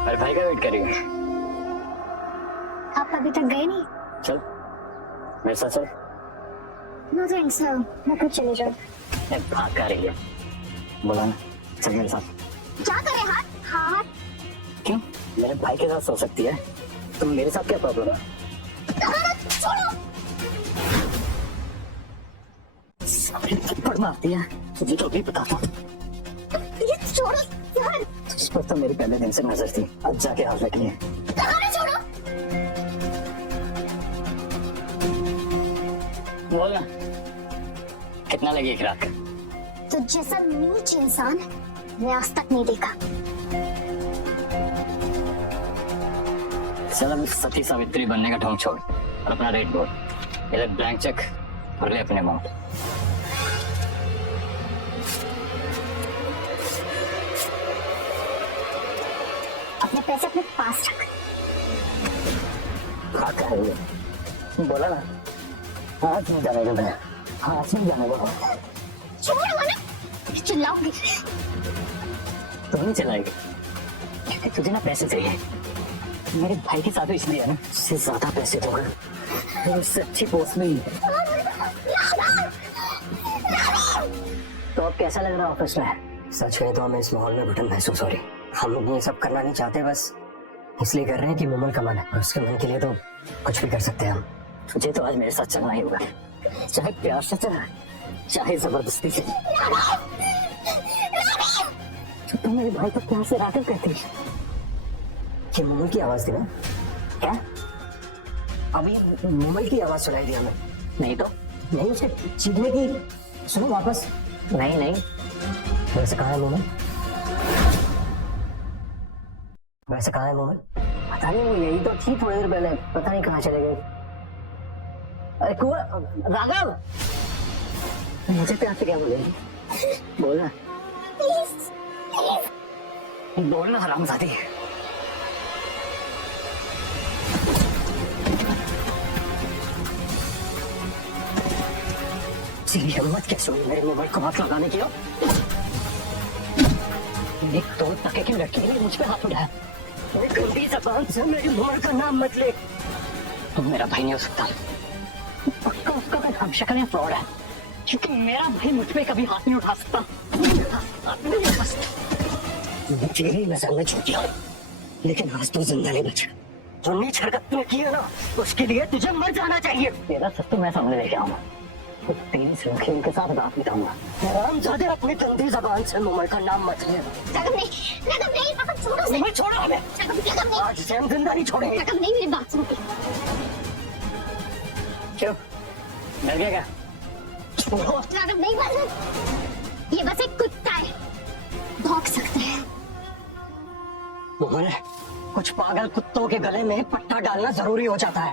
अरे भाई का वेट करेंगे। आप अभी तक गए नहीं? चल मेरे साथ चल। नो थैंक्स, मैं खुद चली जाऊँ। भाग कर रही है, बोला ना, चल मेरे साथ। क्या करे? हाथ हाथ क्यों? मेरे भाई के साथ सो सकती है, तुम मेरे साथ क्या प्रॉब्लम है? छोड़ो। सामने थप्पड़ मारती है, तुझे तो भी पता था। ये छोड़ो यार। तुझ पर तो मेरी पहले दिन से नजर थी, अब जाके हाथ लगी है। छोड़ो। बोल ना, कितना लगी एक रात? तो जैसा नीच इंसान मैं आज तक नहीं देखा। चल अब सती सावित्री बनने का ढोंग छोड़ और अपना रेट बोल। इधर ब्लैंक चेक और ले अपने अमाउंट। अपने पैसे अपने पास रख। हाँ कह रही है, बोला ना, हाथ नहीं जाने दो, हाथ नहीं जाने दो। छोड़ो ना, चिल्लाओगे। तुम नहीं चलाएगी क्योंकि तुझे ना पैसे चाहिए। मेरे भाई के साथ तो इसलिए है ना, उससे ज्यादा पैसे दोगे तो उससे अच्छी पोस्ट में ही है। तो अब कैसा लग रहा है ऑफिस में? सच कहें तो हमें इस माहौल में घुटन महसूस हो रही। हम लोग ये सब करना नहीं चाहते, बस इसलिए कर रहे हैं कि मुमल का मन है और उसके मन के लिए तो कुछ भी कर सकते हैं हम। तुझे तो आज मेरे साथ चलना ही होगा, चाहे प्यार से चला चाहे जबरदस्ती से। तो तुम मेरे भाई को प्यार से राघव कहती है। ये मुमल की आवाज थी ना? क्या अभी मुमल की आवाज सुनाई दी हमें? नहीं तो नहीं, उसके चीखने की। सुनो वापस। नहीं नहीं, वैसे कहाँ है मुमल? वैसे कहाँ है मुमल? पता नहीं, वो यही तो थी थोड़ी देर पहले, पता नहीं कहाँ चले गई। अरे कुंवर, राघव मुझे प्यार से क्या बोलेगी? बोलना बोलना हरामजादी। तेरी हिम्मत कैसे हुई मेरे मोबाइल को हाथ लगाने की? मेरी दो टके की लड़की ने मुझ पे हाथ उठाया। गंदी ज़बान से मेरी मोबाइल का नाम मत ले। तुम मेरा भाई नहीं हो सकता। पक्का उसका कोई हमशक्ल या फ्रॉड है, क्योंकि मेरा भाई मुझ पे कभी हाथ नहीं उठा सकता। तेरी नजर में छूट गया, लेकिन आज तू जिंदा नहीं बचा। जो नीच हरकत तूने की है ना, उसके लिए तुझे मर जाना चाहिए। तेरा सच तो मैं सामने लेके आऊंगा, तो तेरी सुरखी के साथ रात बिताऊंगा। हरामजादे, अपनी गंदी ज़बान से मुमल का नाम मत ले। राघव नहीं, राघव छोड़ो उसे। नहीं छोड़ो हमें। राघव नहीं, आज से हम जिंदा नहीं छोड़ेंगे। राघव नहीं, मेरी बात सुनो। क्यों, मिल गया क्या? राघव नहीं, बस ये बस एक कुत्ता है, भौंक सकता है। मुमल, कुछ पागल कुत्तों के गले में पट्टा डालना जरूरी हो जाता है।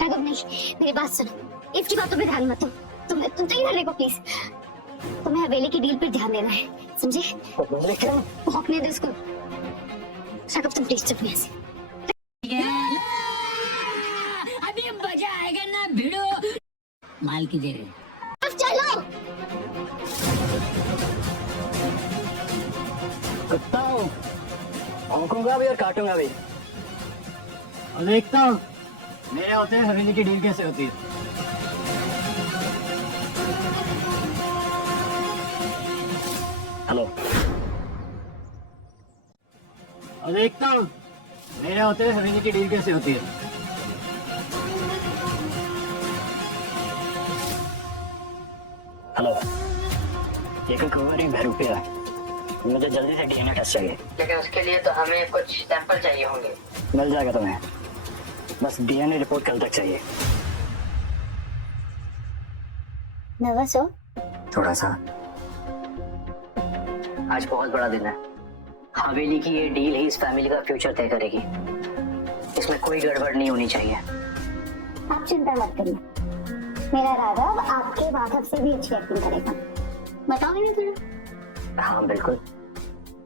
राघव नहीं, मेरी बात सुनो, इसकी बातों पे ध्यान मत दो। तुम इधर देखो प्लीज। तुम्हें हवेली की डील पर ध्यान देना है, समझे? लेकिन भौंकने दो इसको। राघव तुम प्लीज चुप यहाँ से। अभी मजा आएगा ना भिड़ो। माल की दे रहे अब चलो। कुत्ता हूँ, भौंकूंगा भी और काटूंगा भी। और देखता हूँ मेरे होते हैं हवेली की डील कैसे होती है। हेलो, और देखता हूँ मेरे होते हैं हवेली की डील कैसे होती है। हेलो, ये कोई कुंवर ही बहरूपिया है, मुझे जल्दी से डीएनए टेस्ट चाहिए। लेकिन उसके लिए तो हमें कुछ सैंपल चाहिए होंगे। मिल जाएगा तुम्हें, बस डीएनए रिपोर्ट कल तक चाहिए। नर्वस हो? थोड़ा सा। आज बहुत बड़ा दिन है। हवेली की ये डील ही इस फैमिली का फ्यूचर तय करेगी। इसमें कोई गड़बड़ नहीं होनी चाहिए। आप चिंता मत करिए, मेरा राघव आपके राघव से भी अच्छी एक्टिंग करेगा। बताओगे ना थोड़ा? हाँ बिल्कुल,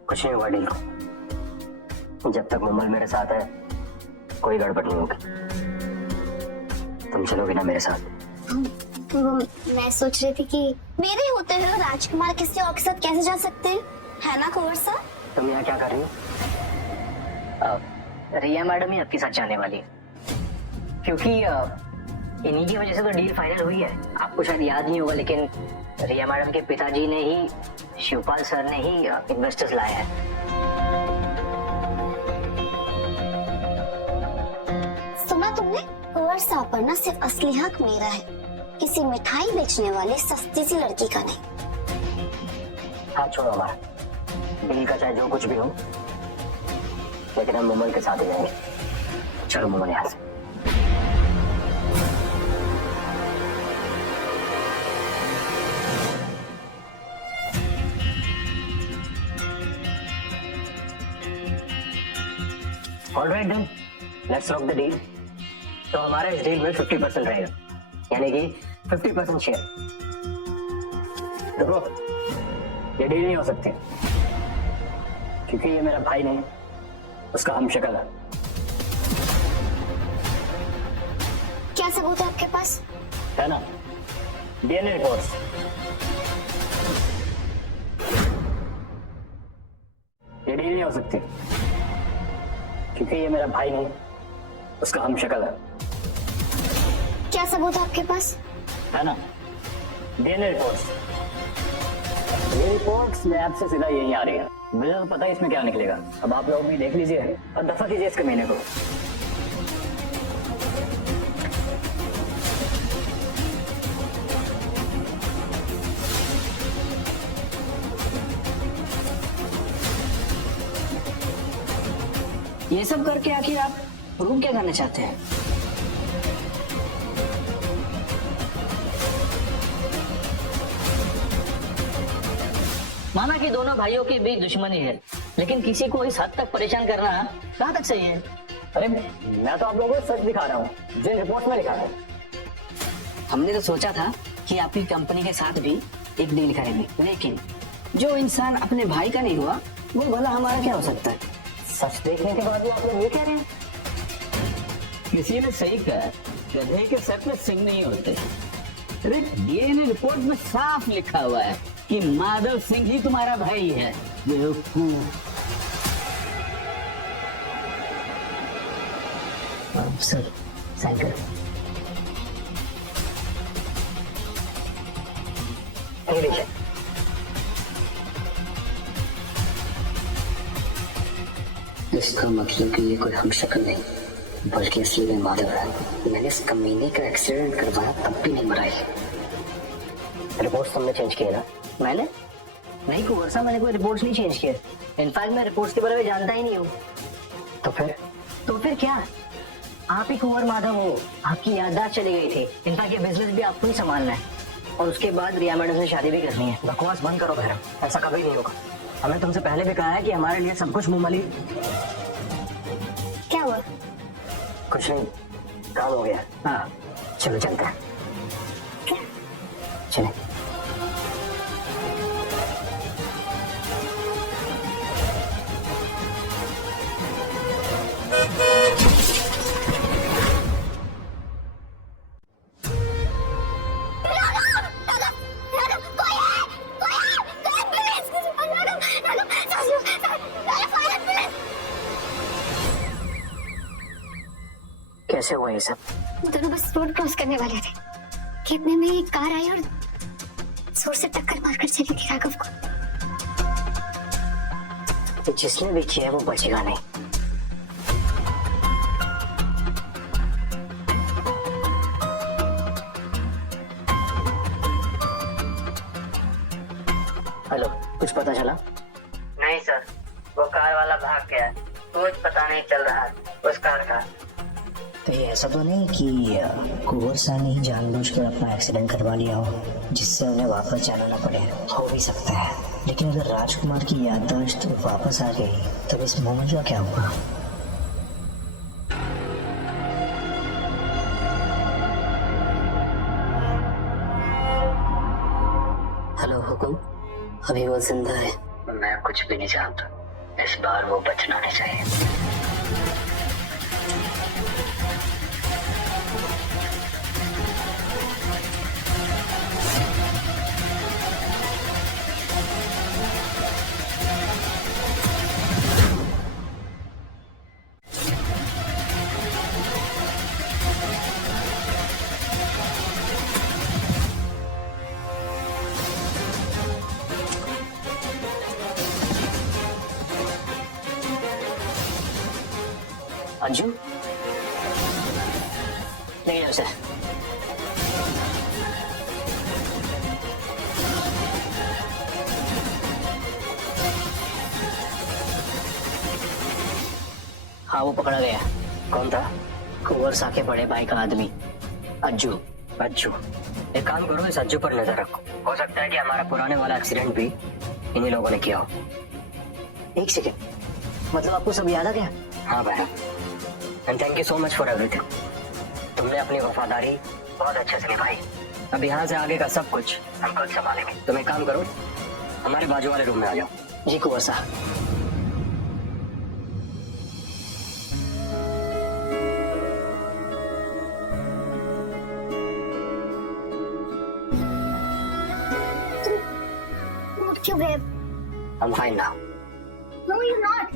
कुछ नहीं हुआ डील को। जब तक मुमल मेरे साथ है कोई गड़बड़ नहीं होगी। तुम चलोगे ना मेरे साथ? वो मैं सोच रही थी कि मेरे होते हुए राजकुमार किसी और के साथ कैसे जा सकते हैं, है ना कुंवर साहब? तुम यहाँ क्या कर रही हो? रिया मैडम ही आपके साथ जाने वाली है, क्योंकि इन्हीं की वजह से तो डील फाइनल हुई है। आपको शायद याद नहीं होगा, लेकिन रिया मैडम के पिताजी ने ही, शिवपाल सर ने ही इन्वेस्टर्स लाए हैं। सुना तुमने? कुंवर साहब पर ना सिर्फ असली हक मेरा है, किसी मिठाई बेचने वाली सस्ती सी लड़की का नहीं। हाथ छोड़ो हमारा, डील का चाहे जो कुछ भी हो, लेकिन हम मुमल के साथ ही जाएंगे। चलो मुमल यहाँ से। Alright then, let's lock the deal. तो हमारा इस डील में 50% रहेगा, यानी कि 50% शेयर। देखो, ये डील नहीं हो सकती, क्योंकि ये मेरा भाई नहीं, उसका हमशक्ल है। क्या सबूत है आपके पास? है ना, डीएनए रिपोर्ट्स। ये डील नहीं हो सकती, क्योंकि ये मेरा भाई नहीं, उसका हमशक्ल है। क्या सबूत है आपके पास? है ना, डीएनए रिपोर्ट्स। ये रिपोर्ट्स लैब से सीधा यही आ रही है। मुझे तो पता है इसमें क्या निकलेगा। अब आप लोग भी देख लीजिए और दफा कीजिए इस कमीने को। ये सब करके आखिर आप प्रूव क्या करना चाहते हैं? माना कि दोनों भाइयों के बीच दुश्मनी है, लेकिन किसी को इस हद तक परेशान करना कहाँ तक सही है? अरे मैं तो आप लोगों को सच दिखा रहा हूँ, जिन रिपोर्ट में लिखा है। हमने तो सोचा था कि आपकी कंपनी के साथ भी एक डील करेंगे, लेकिन जो इंसान अपने भाई का नहीं हुआ वो भला हमारा क्या हो सकता है? सच देखने के बाद भी आप लोग ये कह रहे हैं? किसी ने सही कहा, गधे के सर पे सिंह नहीं होते। अरे डीएनए रिपोर्ट में साफ लिखा हुआ है कि माधव सिंह ही तुम्हारा भाई है। बेवकूफ। सर साइन कर। लीजिए। इसका मतलब कि ये कोई हमशक्ल नहीं, बल्कि असली में माधव है। मैंने इस कमीने का एक्सीडेंट करवाया तब भी नहीं मरा है। रिपोर्ट हमने चेंज किया ना? मैंने नहीं कुंवर साहब, मैंने कोई रिपोर्ट्स नहीं चेंज किए। इनफैक्ट मैं रिपोर्ट्स के बारे में जानता ही नहीं हूँ। तो फिर क्या आप ही कुंवर माधव हो? आपकी याददाश्त चली गई थी। इनफैक्ट ये बिजनेस भी आपको ही संभालना है, और उसके बाद रिया मैडम से शादी भी करनी है। बकवास बंद करो भैरव, ऐसा कभी नहीं होगा। हमने तुमसे पहले भी कहा है कि हमारे लिए सब कुछ मुमली। क्या हुआ? कुछ नहीं, काम हो गया। हाँ चलो चलते हैं। चले। कैसे हुआ ये सब? दोनों बस रोड क्रॉस करने वाले थे कि इतने में एक कार आई और जोर से टक्कर मारकर चली गई राघव को। तो जिसने भी किया है वो बचेगा नहीं। हेलो, कुछ पता चला? नहीं सर, वो कार वाला भाग गया, कुछ पता नहीं चल रहा उस कार का। तो ये ऐसा तो नहीं कि कुंवर साहब ने ही जानबूझकर अपना एक्सीडेंट करवा लिया हो, जिससे उन्हें वापस जाना ना पड़े? हो भी सकता है, लेकिन अगर राजकुमार की याददाश्त वापस आ गई तो इस मोमेंट का क्या होगा? हेलो हुकुम, अभी वो जिंदा है। मैं कुछ भी नहीं जानता, इस बार वो बचना नहीं चाहिए। अंजू, ले जाओ उसे। हाँ वो पकड़ा गया। कौन था? कुंवर साहब के बड़े भाई का आदमी अज्जू। अज्जू। एक काम करो, इस अज्जू पर नजर रखो। हो सकता है कि हमारा पुराने वाला एक्सीडेंट भी इन्हीं लोगों ने किया हो। एक सेकेंड, मतलब आपको सब याद आ गया? हाँ भाई, and thank you so much for everything. तुमने अपनी वफादारी बहुत अच्छे से निभाई। अब यहाँ से आगे का सब कुछ हम खुद संभालेंगे। तुम एक काम करो, हमारे बाजू वाले रूम में आ जाओ। जी कुंवर साहब। क्यों गए? I'm fine now. No, you're not.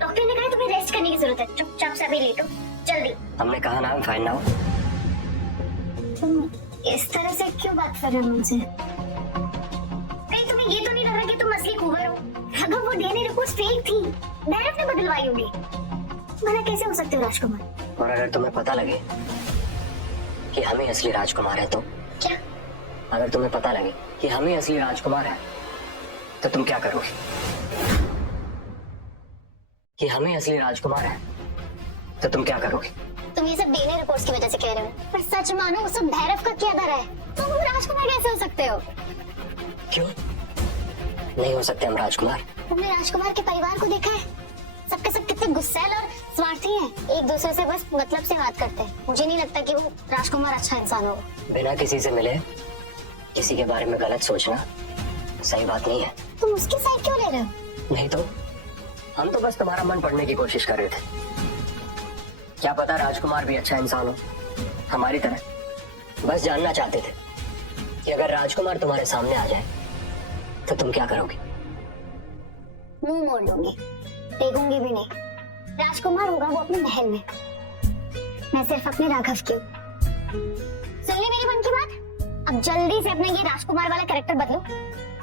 Doctor ने कहा तुम्हें रेस्ट करने की जरूरत है। चुपचाप से अभी लेटो, जल्दी। हमने कहा ना I'm fine now. तुम इस तरह से क्यों बात कर रहे हो मुझसे? कहीं तुम्हें ये तो नहीं लग रहा कि तुम असली कुंवर हो? अगर वो डीएनए रिपोर्ट फेक थी, डायरेक्ट ने बदलवाई होगी। भला कैसे हो सकते हो राजकुमार? और अगर तुम्हें पता लगे कि हम ही असली राजकुमार है तो? क्या? अगर तुम्हें पता लगे कि हम ही असली राजकुमार हैं तो तुम क्या करोगे? कि हम ही असली राजकुमार हैं, तो तुम क्या करोगे? तुम ये सब डीएनए रिपोर्ट्स की वजह से कह रहे हो, पर सच मानो वो सब भैरव का किया धरा है। तुम राजकुमार कैसे हो सकते हो? क्यों नहीं हो सकते हम राजकुमार? तुमने राजकुमार के परिवार को देखा है? सबके सब कितने गुस्सैल और स्वार्थी हैं। एक दूसरे से बस मतलब से बात करते हैं। मुझे नहीं लगता कि वो राजकुमार अच्छा इंसान होगा। बिना किसी से मिले किसी के बारे में गलत सोचना सही बात नहीं है। तुम उसकी साइड क्यों ले रहे हो? नहीं तो हम तो बस तुम्हारा मन पढ़ने की कोशिश कर रहे थे। क्या पता राजकुमार भी अच्छा इंसान हो हमारी तरह। बस जानना चाहते थे कि अगर राजकुमार तुम्हारे सामने आ जाए तो तुम क्या करोगे? मुंह मोड़ लूंगी, देखूंगी भी नहीं। राजकुमार होगा वो अपने महल में, मैं सिर्फ अपने राघव की हूँ। सुन ली मेरी मन की बात? अब जल्दी से अपना ये राजकुमार वाला कैरेक्टर बदलो।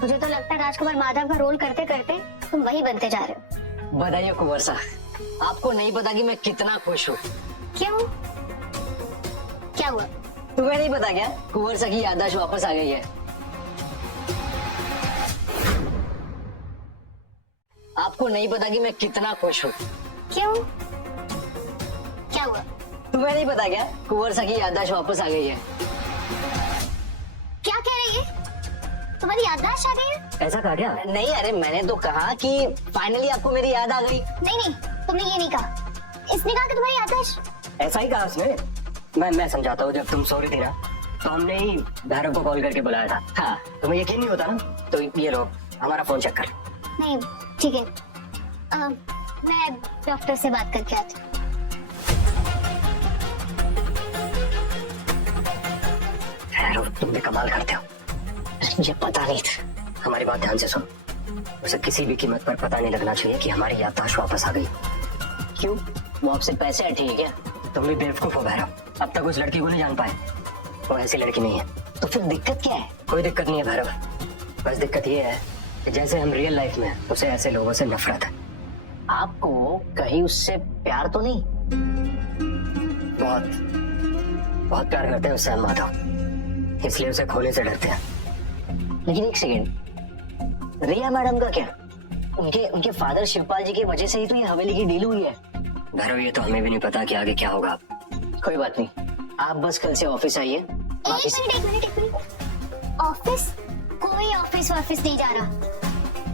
मुझे तो लगता है राजकुमार माधव का रोल करते करते तुम वही बनते जा रहे हो। बधाई हो कुंवर साहब, आपको नहीं पता कि मैं कितना खुश हूँ। क्यों, क्या हुआ? तुम्हें नहीं पता क्या? कुंवर साहब की याददाश्त वापस आ गई है। आपको नहीं पता कि मैं कितना खुश हूँ। क्यों, क्या हुआ? तुम्हें नहीं पता क्या? कुंवर साहब की याददाश्त वापस आ गई है। क्या कह रही है? तुम्हारी याददाश्त आ गई है? ऐसा कहा क्या? नहीं, अरे मैंने तो कहा कि फाइनली आपको मेरी याद आ गई। नहीं नहीं, तुमने ये नहीं कहा। इसने कहा कि तुम्हारी याददाश्त। ऐसा ही कहा उसने। मैं समझाता हूँ, जब तुम सो रही थी ना तो हमने ही भैरव को कॉल करके बुलाया था। हाँ, तुम्हें यकीन नहीं होता ना तो ये लो हमारा फोन चेक कर। नहीं ठीक है, मैं डॉक्टर से बात करके आती हूँ। भैरव तुम भी कमाल करते हो। मुझे पता नहीं था। हमारी बात ध्यान से सुनो। उसे किसी भी कीमत पर पता नहीं लगना चाहिए कि हमारी याददाश्त वापस आ गई। क्यों? वो आपसे पैसे है ठीक है? तुम भी बेवकूफ हो भैरव, अब तक उस लड़की को नहीं जान पाए। वो ऐसी लड़की नहीं है। तो फिर दिक्कत क्या है? कोई दिक्कत नहीं है भैरव, बस दिक्कत ये है कि जैसे हम रियल लाइफ में हैं, उसे ऐसे लोगों से नफरत है। आपको कहीं उससे प्यार तो नहीं? बहुत बहुत प्यार करते हैं उससे हम माधव, इसलिए उसे खोने से डरते हैं। लेकिन एक सेकेंड, रिया मैडम का क्या? उनके फादर शिवपाल जी की वजह से ही तो ये हवेली की डील हुई है। भैरव ये तो हमें भी नहीं पता कि आगे क्या होगा। कोई बात नहीं, आप बस कल से ऑफिस आइए। एक मिनट। ऑफिस? कोई ऑफिस नहीं जा रहा।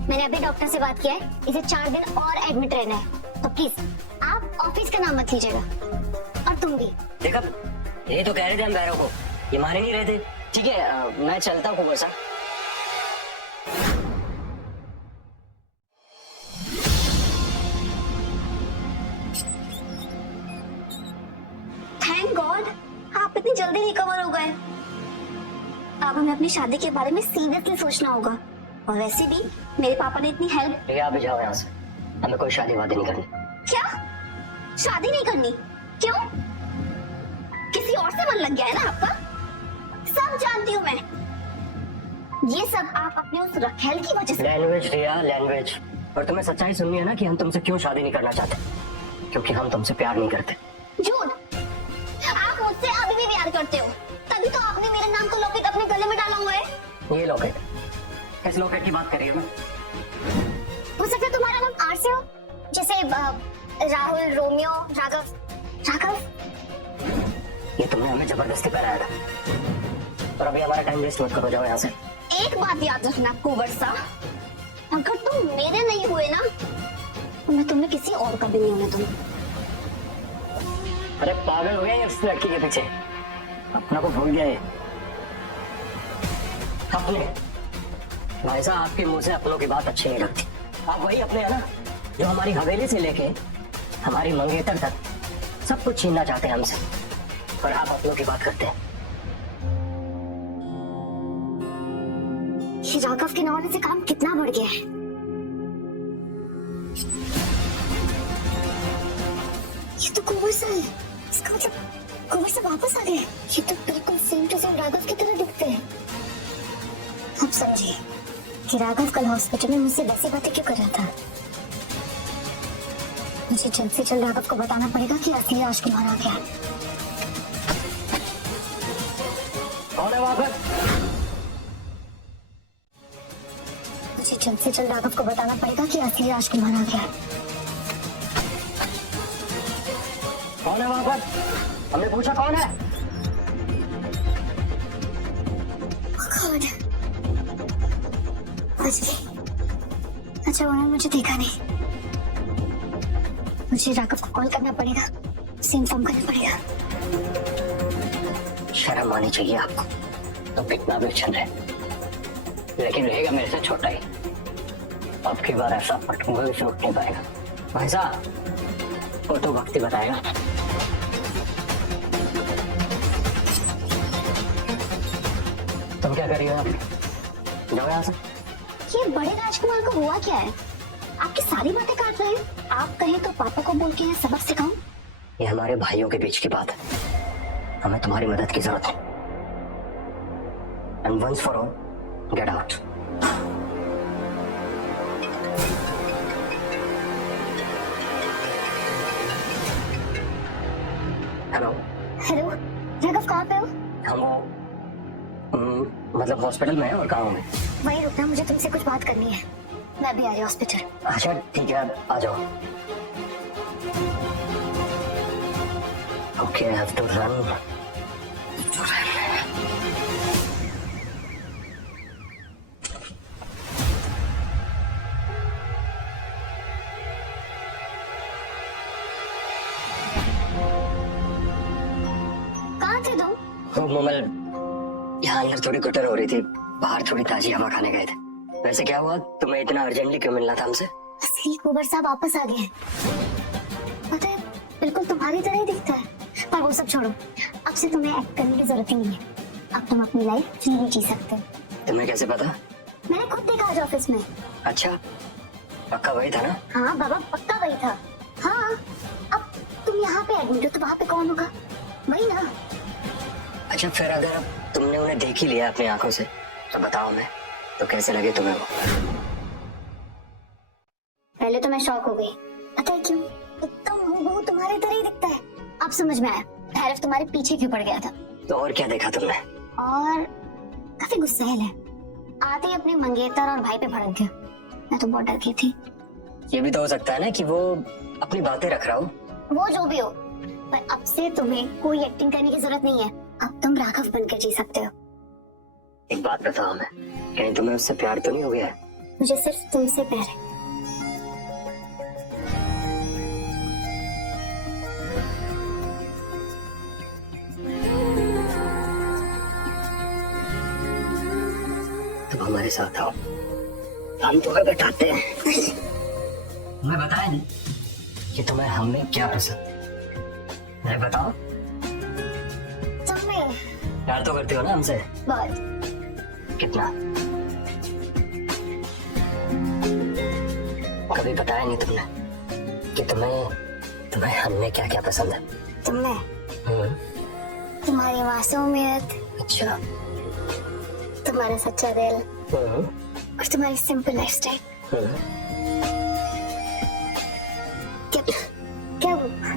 मैंने अभी डॉक्टर से बात किया है, इसे 4 दिन और एडमिट रहना है। तो प्लीज आप ऑफिस का नाम मत लीजिएगा, और तुम भी। देखा, ये तो कह रहे थे हम भैरव को, ये माने नहीं रहे थे। ठीक है, मैं चलता हूँ कुंवर साहब। थैंक गॉड आप इतनी जल्दी रिकवर हो गए। अब हमें अपनी शादी के बारे में सीरियसली सोचना होगा। और वैसे भी मेरे पापा ने इतनी हेल्प। रिया आप जाओ यहाँ से, हमें कोई शादी वादी नहीं करनी। क्या? शादी नहीं करनी? क्यों? किसी और से मन लग गया है ना आपका? सब जानती हूँ मैं। ये सब आप अपने उस रखेल की वजह से। लैंग्वेज रिया, लैंग्वेज। और तुम्हें सच्चाई सुननी है ना कि हम तुमसे क्यों शादी नहीं करना चाहते? क्योंकि हम तुमसे प्यार नहीं करते। झूठ। आप मुझसे अभी भी प्यार करते हो, तभी तो आपने मेरे नाम का लॉकेट अपने गले में डाला हुआ है। ये लॉकेट? किस लॉकेट की बात कर रही हो? हो सकता है तुम्हारा नाम आर से हो, जैसे राहुल, रोमियो, राघव। ये तुमने हमें जबरदस्ती पहनाया था। और अभी हमारा टाइम वेस्ट मत करो, जाओ यहाँ से। एक बात याद रखना कुंवर साहब, अगर तुम मेरे नहीं हुए ना तो मैं तुम्हें किसी और का भी नहीं होने दूंगी। अरे पागल हो गए इस लड़की के पीछे, अपना को भूल गया ये। अपने भाई साहब, आपके मुंह से अपनों की बात अच्छी नहीं लगती। आप वही अपने है ना जो हमारी हवेली से लेके हमारी मंगेतर तक सब कुछ छीनना चाहते हैं हमसे, और आप अपनों की बात करते हैं। ये राघव के नौने से काम कितना बढ़ गया है। ये तो कुंवर साहब है, इसका मतलब कुंवर साहब वापस आ गए। ये तो बिल्कुल सेम टू सेम राघव की तरह दिखते हैं। अब समझिए कि राघव कल हॉस्पिटल में मुझसे वैसी बातें क्यों कर रहा था। मुझे जल्द से जल्द राघव को बताना पड़ेगा कि असली राजकुमार आ गया। कौन है वहां पर? मुझे जल्द से जल्द राघव को बताना पड़ेगा कि असली राजकुमार आ गया। कौन है वहां पर? हमने पूछा कौन है? गॉड, अच्छा उन्होंने मुझे देखा नहीं। मुझे राघव को कॉल करना पड़ेगा, उसे इन्फॉर्म करना पड़ेगा। शर्म आनी चाहिए आपको। तो कितना भी अच्छा रहे, लेकिन रहेगा मेरे से छोटा ही। अब की बार ऐसा पटकूंगा उसे उठ नहीं पाएगा। भाई साहब, वो तो वक्त ही बताएगा। तुम क्या कर रही हो यहाँ पे? जाओ यहाँ से। ये बड़े राजकुमार को हुआ क्या है? आपकी सारी बातें काट रहे हैं। आप कहें तो पापा को बोल के यहाँ सबक सिखाऊं? ये हमारे भाइयों के बीच की बात है, हमें तुम्हारी मदद की जरूरत है। And once for all, get out. Hello hello Raghav, कहाँ पे हो? हम मतलब हॉस्पिटल में है। और कहाँ होंगे? वहीं रुकना, मुझे तुमसे कुछ बात करनी है। मैं भी आ रही हॉस्पिटल। अच्छा ठीक है, आ जाओ। Okay, I have to run. कहाँ थे तुम? मोमल, यहाँ अंदर थोड़ी गुटर हो रही थी, बाहर थोड़ी ताजी हवा खाने गए थे। वैसे क्या हुआ, तुम्हें इतना अर्जेंटली क्यों मिलना था हमसे? असली कुंवर साहब वापस आ गए हैं। पता है, बिल्कुल तुम्हारी तरह ही दिखता है। पर वो सब छोड़ो, अब से तुम्हें एक्ट करने की जरूरत ही नहीं है। अब तुम अपनी लाइफ फ्रीली जी सकते हो। तुम्हें कैसे पता? मैंने खुद देखा आज ऑफिस में। अच्छा, पक्का वही था ना? हाँ बाबा, पक्का वही था। हाँ, अब तुम यहाँ पे एडमिट हो तो वहाँ पे कौन होगा? वही ना। अच्छा, फिर अगर अब तुमने उन्हें देख ही लिया अपनी आंखों से, तो बताओ मैं, तो कैसे लगे तुम्हें वो? पहले तो मैं शॉक हो गई। पता है क्यों? एकदम हूबहू तुम्हारी तरह ही दिखता है। अब समझ में आया भैरव तुम्हारे पीछे क्यों पड़ गया था। तो और क्या देखा तुमने? और काफी गुस्सैल है, आते ही अपने मंगेतर और भाई पे भड़क गया। मैं तो बहुत डर गई थी। ये भी तो हो सकता है ना कि वो अपनी बातें रख रहा हो। वो जो भी हो, पर अब से तुम्हें कोई एक्टिंग करने की जरूरत नहीं है। अब तुम राघव बनकर जी सकते हो। एक बात बताओ हमें, कहीं तुम्हें उससे प्यार तो नहीं हो गया है? मुझे सिर्फ तुमसे प्यार है। तुम हमारे साथ आओ, हम तुम्हें बैठाते हैं। तुम्हें बताया नहीं कि तुम्हें हमें क्या पसंद? मैं बताओ, तुम्हें प्यार तो करती हो ना हमसे? बहुत। कितना? कभी बताया नहीं तुमने कि तुम्हें हमें क्या क्या पसंद है? तुम्हें तुम्हारी मासूमियत, अच्छा। तुम्हारा सच्चा दिल और तुम्हारी सिंपल लाइफस्टाइल। क्या क्या हुआ?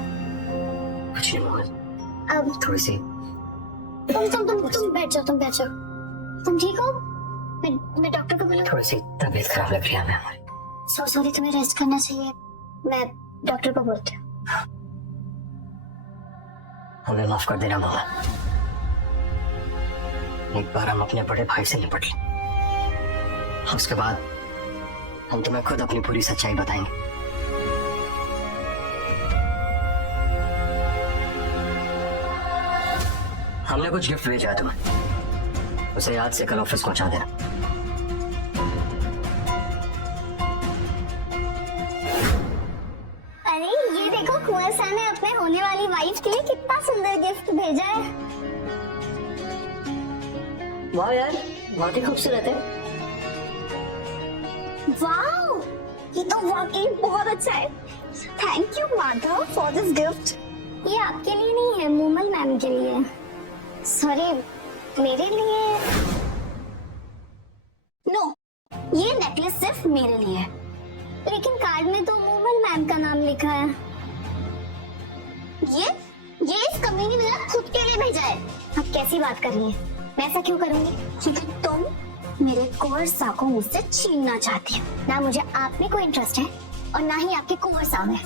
कुछ नहीं मोहन, अब थोड़ी सी तुम बैठ जाओ, तुम बैठ जाओ। तुम ठीक हो? मैं डॉक्टर को बुलाऊं? थोड़ी सी तबीयत खराब लग रही है हमें हमारी। सॉरी, तुम्हें रेस्ट करना चाहिए। मैं डॉक्टर को बोलती हूँ। हमें माफ कर देना मोहन, एक बार हम अपने बड़े भाई से निपट लें, उसके बाद हम तुम्हें खुद अपनी पूरी सच्चाई बताएंगे। हमने कुछ गिफ्ट भेजा है तुम्हें, उसे याद से कल ऑफिस पहुंचा देना। अरे ये देखो, कुंवर साहब ने अपने होने वाली वाइफ के लिए कितना सुंदर गिफ्ट भेजा है। वाह यार, बहुत ही खूबसूरत है। वाओ, ये तो वाकई बहुत अच्छा है। Thank you Madhav for this gift. ये आपके लिए नहीं है, मोमल मैम के लिए। सॉरी, मेरे लिए। नो, ये नेकलेस सिर्फ मेरे लिए है, लेकिन कार्ड में तो मोमल मैम का नाम लिखा है। ये इस कमीनी ने खुद के लिए भेजा है। आप कैसी बात कर रही हैं? मैं ऐसा क्यों करूंगी? क्योंकि तुम मेरे कुंवर साहब को मुझसे छीनना चाहती हो। ना मुझे आप में कोई इंटरेस्ट है और ना ही आपके कुंवर साहब में।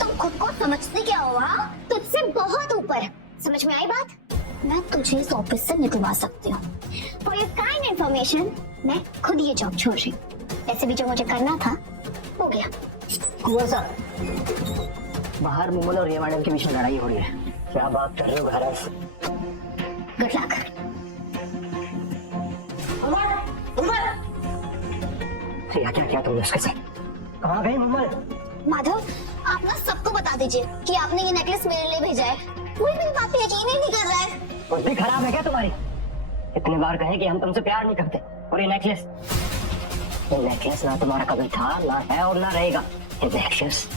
तुम खुद को समझती क्या हो? हाँ, तुझसे बहुत ऊपर। समझ में आई बात? मैं तुझे इस ऑफिस से निकलवा सकती हूँ। फॉर योर काइंड इन्फॉर्मेशन, मैं खुद ये जॉब छोड़ रही हूँ। ऐसे भी जो मुझे करना था हो गया। कुंवर साहब, बाहर मुमल और रिया मैडम के बीच में लड़ाई हो रही है। क्या बात कर रहे हो घरस? Good luck. रिया, क्या क्या तुमने उसके साथ? कहाँ गई मुमल? माधव, आप ना सबको बता दीजिए कि आपने ये नेकलेस मेरे लिए भेजा है। कोई मेरी बात पे यकीन ही नहीं कर रहा है। बुद्धि खराब है क्या तुम्हारी? इतने बार कहे कि हम तुमसे प्यार नहीं करते, और ये नेकलेस ना तुम्हारा कभी था, ना है और ना रहेगा। ये नेकलेस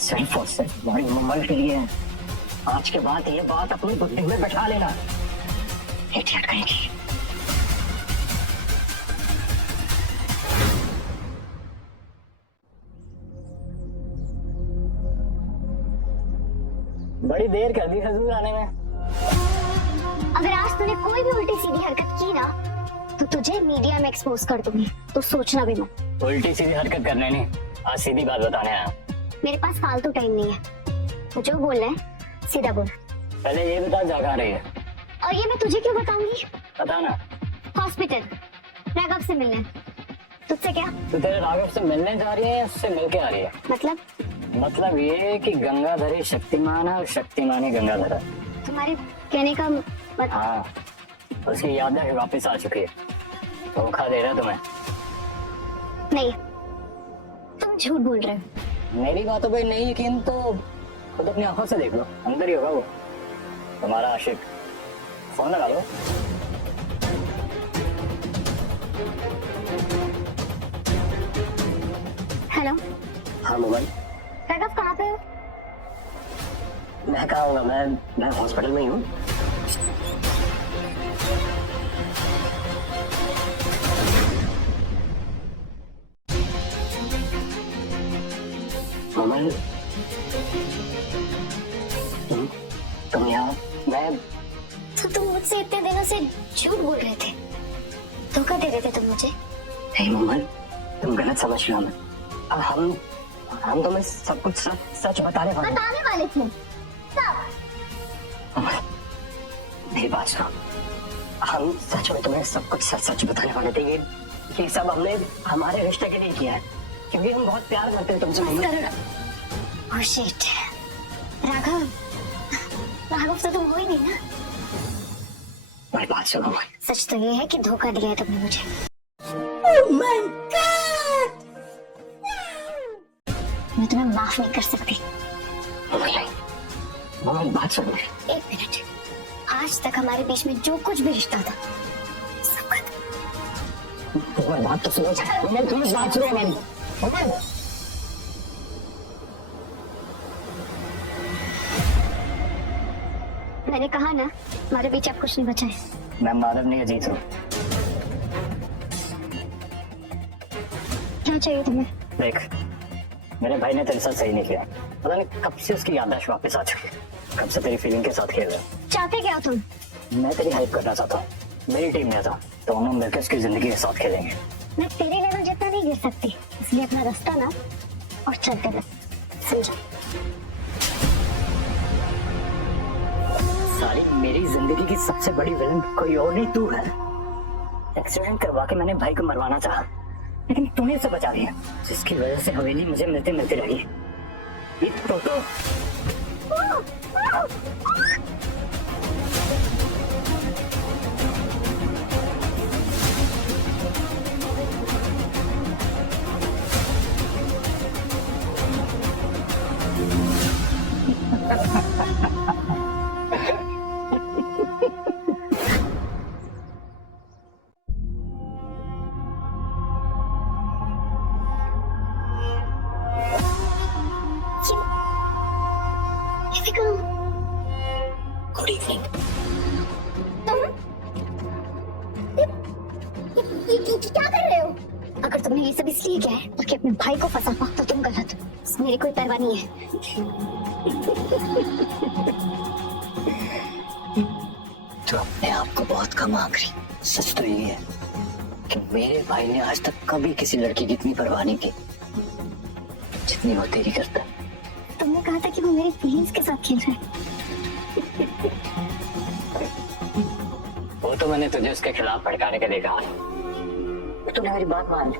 सिर्फ और सिर्फ तुम्हारी मुमल के लिए है। आज के बाद ये बात अपनी बुद्धि में बैठा लेना। इडियट कहेगी। बड़ी देर कर दी हजूर आने में। अगर आज तूने कोई भी उल्टी सीधी हरकत की ना, तो तुझे मीडिया में एक्सपोज कर दूंगी। तो सोचना भी मत। उल्टी सीधी हरकत करने नहीं, आज सीधी बात बताने आया। मेरे पास फालतू टाइम नहीं है। तो जो बोल रहा है सीधा बोल। पहले ये बता जा कहाँ रही है? और ये मैं तुझे क्यों बताऊंगी? बता ना। हॉस्पिटल, राघव से मिलने। तुझसे क्या? तू तेरे राघव से मिलने जा रही है या उससे मिलके आ रही है? मतलब ये कि गंगाधर ही शक्तिमान है और शक्तिमान ही गंगाधर है। तुम्हारे कहने का मतलब? हाँ, उसकी यादें वापस आ चुकी है। धोखा दे रहा है तुम्हें। नहीं, तुम झूठ बोल रहे हो। मेरी बातों पे नहीं यकीन तो खुद अपनी आंखों से देख लो, अंदर ही होगा वो तुम्हारा आशिक। फोन लगा लो। हेलो। हाँ मोबाइल। राघव कहाँ पे हो? मैं कहाँ हूँ? मैं हॉस्पिटल में ही हूँ। मोबाइल, तुम यहाँ? मैं तो तुम मुझसे इतने दिनों से झूठ बोल रहे थे, धोखा दे रहे थे तुम मुझे। नहीं मोबाइल, तुम गलत समझ रहे हो। हम तुम्हें सब कुछ सच बताने वाले थे सब। मेरी बात सुनो, हम सच में तुम्हें सब कुछ सच बताने वाले थे। ये सब हमने हमारे रिश्ते के लिए किया है, क्योंकि हम बहुत प्यार करते हैं तुमसे। ओह शिट, राघव से तुम हो ही नहीं ना। मेरी बात सुनो, सच तो ये है कि धोखा दिया है तुमने मुझे। मैं तुम्हें माफ नहीं कर सकती। बात सुनो। एक मिनट, आज तक हमारे बीच में जो कुछ भी रिश्ता था सब खत्म। तुम्हारी बात तो सुनो। तुम्हें बात सुनो मेरी। मैंने कहा ना, हमारे बीच अब कुछ नहीं बचा है। मैं माधव नहीं, अजीत हूँ। क्या चाहिए तुम्हें? देख, मेरे भाई ने तेरे साथ सही नहीं किया। पता नहीं कब से उसकी याददाश्त वापस आ चुकी है, कब से तेरी फीलिंग के साथ खेल रहा है। चाहते क्या तुम? मैं तेरी हेल्प करना चाहता हूँ। मेरी टीम में था, तो हम मिलकर उसकी जिंदगी के साथ खेलेंगे। मैं तेरे लेवल जितना नहीं गिर सकती, इसलिए अपना रास्ता ना और चलते रह, समझा? सारी मेरी जिंदगी की सबसे बड़ी विलन कोई और नहीं, तू है। एक्सीडेंट करवा के मैंने भाई को मरवाना चाहा, लेकिन तूने उसे बचा दिया, जिसकी वजह से हवेली मुझे मिलते मिलते रही। ये तो गुड इवनिंग। क्या कर रहे हो? अगर तुमने ये सब इसलिए किया है ताकि अपने भाई को फंसा पाओ, तो तुम गलत। मेरी कोई परवाह नहीं है। तो अपने आप को बहुत कम आंक रही। सच तो ये है कि मेरे भाई ने आज तक कभी किसी लड़की की इतनी परवाह नहीं की जितनी वो तेरी करता है। तुमने कहा रहा था कि वो मेरी फीलिंग्स के साथ खेल रहा है। वो तो मैंने तुझे उसके खिलाफ भड़काने के लिए कहा। तूने मेरी बात मान ली।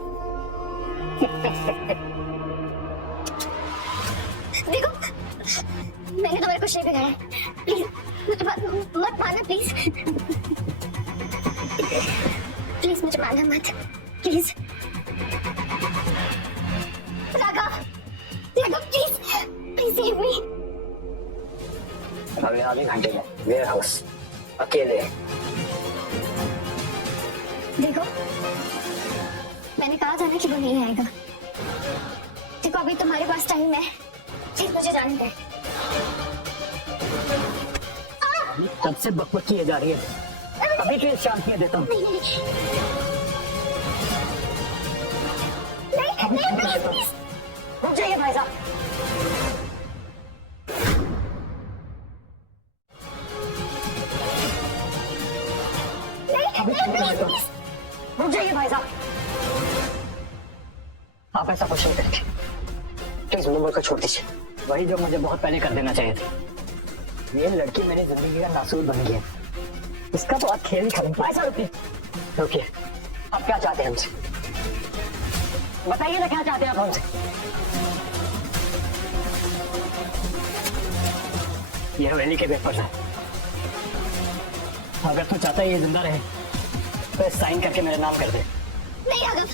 देखो, मैंने तुम्हारे कुछ नहीं बिगाड़ा है। प्लीज मुझे मत मारना, प्लीज प्लीज मुझे मारना मत, please. Raghav, Raghav please please save me. अगले आधे घंटे में वेयर हाउस अकेले। देखो, मैंने कहा था ना कि वो नहीं आएगा। देखो अभी तुम्हारे पास टाइम है, प्लीज मुझे जाने दे। तब से बकबक किए जा रही है, अभी के शांतियां देता हूँ। नहीं, प्लीज रुक जाइए भाई साहब। रुक जाइए भाई साहब। आप ऐसा कुछ नहीं करेंगे, प्लीज मुंबई को छोड़ दीजिए। वही जो मुझे बहुत पहले कर देना चाहिए था। ये लड़की मेरी जिंदगी का नासूर बन गई है, इसका तो आप खेल ही खत्म। भाई साहब रुकिए, आप क्या चाहते हैं हमसे? बताइए ना क्या चाहते हैं आप हमसे? ये हवेली के पेपर है, अगर तू चाहता है ये जिंदा रहे तो साइन करके मेरा नाम कर दे। नहीं राघव,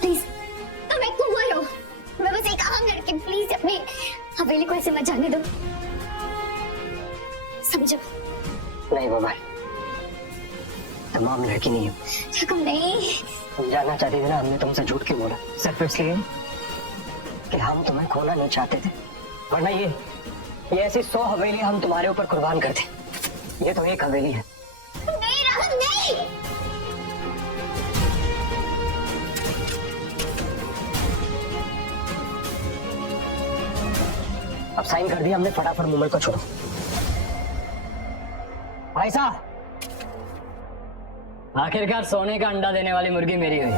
प्लीज तुम एक कुंवर हो, मैं बस एक आम लड़की, प्लीज अपनी हवेली को ऐसे मत जाने दो, समझो? नहीं वो भाई, तमाम लड़की नहीं हो। राघव नहीं। तुम जानना चाहती थी ना हमने तुमसे झूठ क्यों बोला? सिर्फ इसलिए कि हम तुम्हें खोना नहीं चाहते थे, वरना ये ऐसी 100 हवेली हम तुम्हारे ऊपर कुर्बान करते। ये तो एक हवेली है। नहीं राघव नहीं। अब साइन कर दिया हमने, फटाफट मुंबई को छोड़ो। भाई साहब, आखिरकार सोने का अंडा देने वाली मुर्गी मेरी हुई।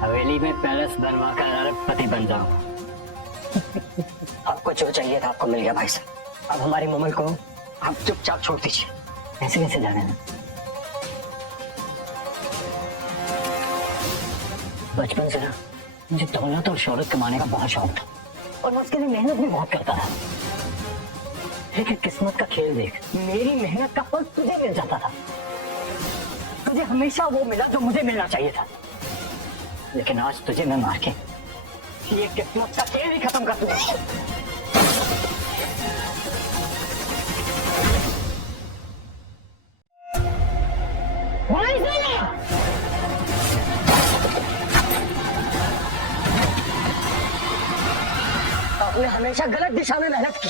हवेली में पैलेस बनवा कर अरबपति बन जाओ। आपको जो चाहिए था आपको मिल गया भाई साहब। अब हमारी मुंबई को आप चुपचाप छोड़ दीजिए। ऐसे कैसे जाने ना, बचपन से ना मुझे दौलत और शोहरत कमाने का बहुत शौक था और मैं उसके लिए मेहनत भी बहुत करता था। लेकिन किस्मत का खेल देख, मेरी मेहनत का फल तुझे मिल जाता था। तुझे हमेशा वो मिला जो मुझे मिलना चाहिए था, लेकिन आज तुझे मैं मार के ये किस्मत का खेल ही खत्म कर दूंगा। आपने हमेशा गलत दिशा में मेहनत की,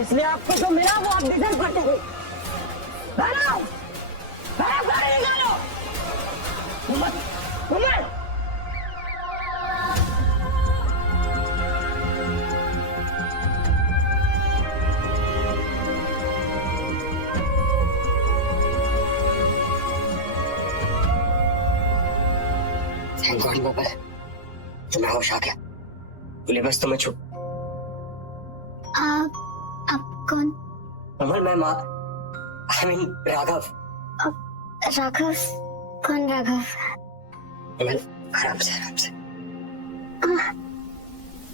इसलिए आपको जो मिला वो आप डिजर्व करते थे। थैंक गॉड बाबा, तुम्हें होश आ गया। बोले बस तुम्हें छू। आप कौन? अमर, मैं माँ, आई मीन राघव। राघव? कौन राघव? अमर, आराम से आराम से।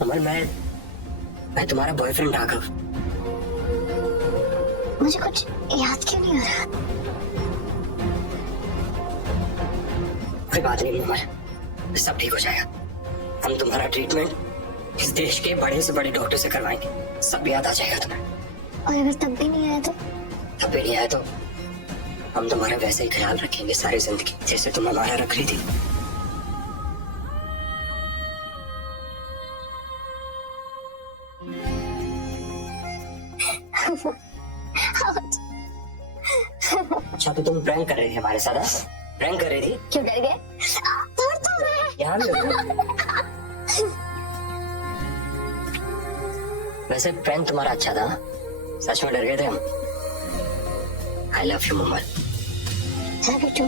अमर, मैं तुम्हारा बॉयफ्रेंड राघव। मुझे कुछ याद क्यों नहीं आ रहा? कोई बात नहीं अमर, सब ठीक हो जाएगा। हम तुम्हारा ट्रीटमेंट इस देश के बड़े से बड़े डॉक्टर से करवाएंगे, सब याद आ जाएगा तुम्हें। और अगर तब भी नहीं आया तो? तब भी नहीं आया तो हम तुम्हारा वैसे ही ख्याल रखेंगे सारी जिंदगी, जैसे तुम हमारा रख रही थी। अच्छा तो तुम प्रैंक कर रही थी हमारे साथ? प्रैंक कर रही थी? क्यों डर गए? यहाँ भी वैसे प्रैंक तुम्हारा अच्छा था, सच में डर गए थे हम। I love you Moomal. Love you to.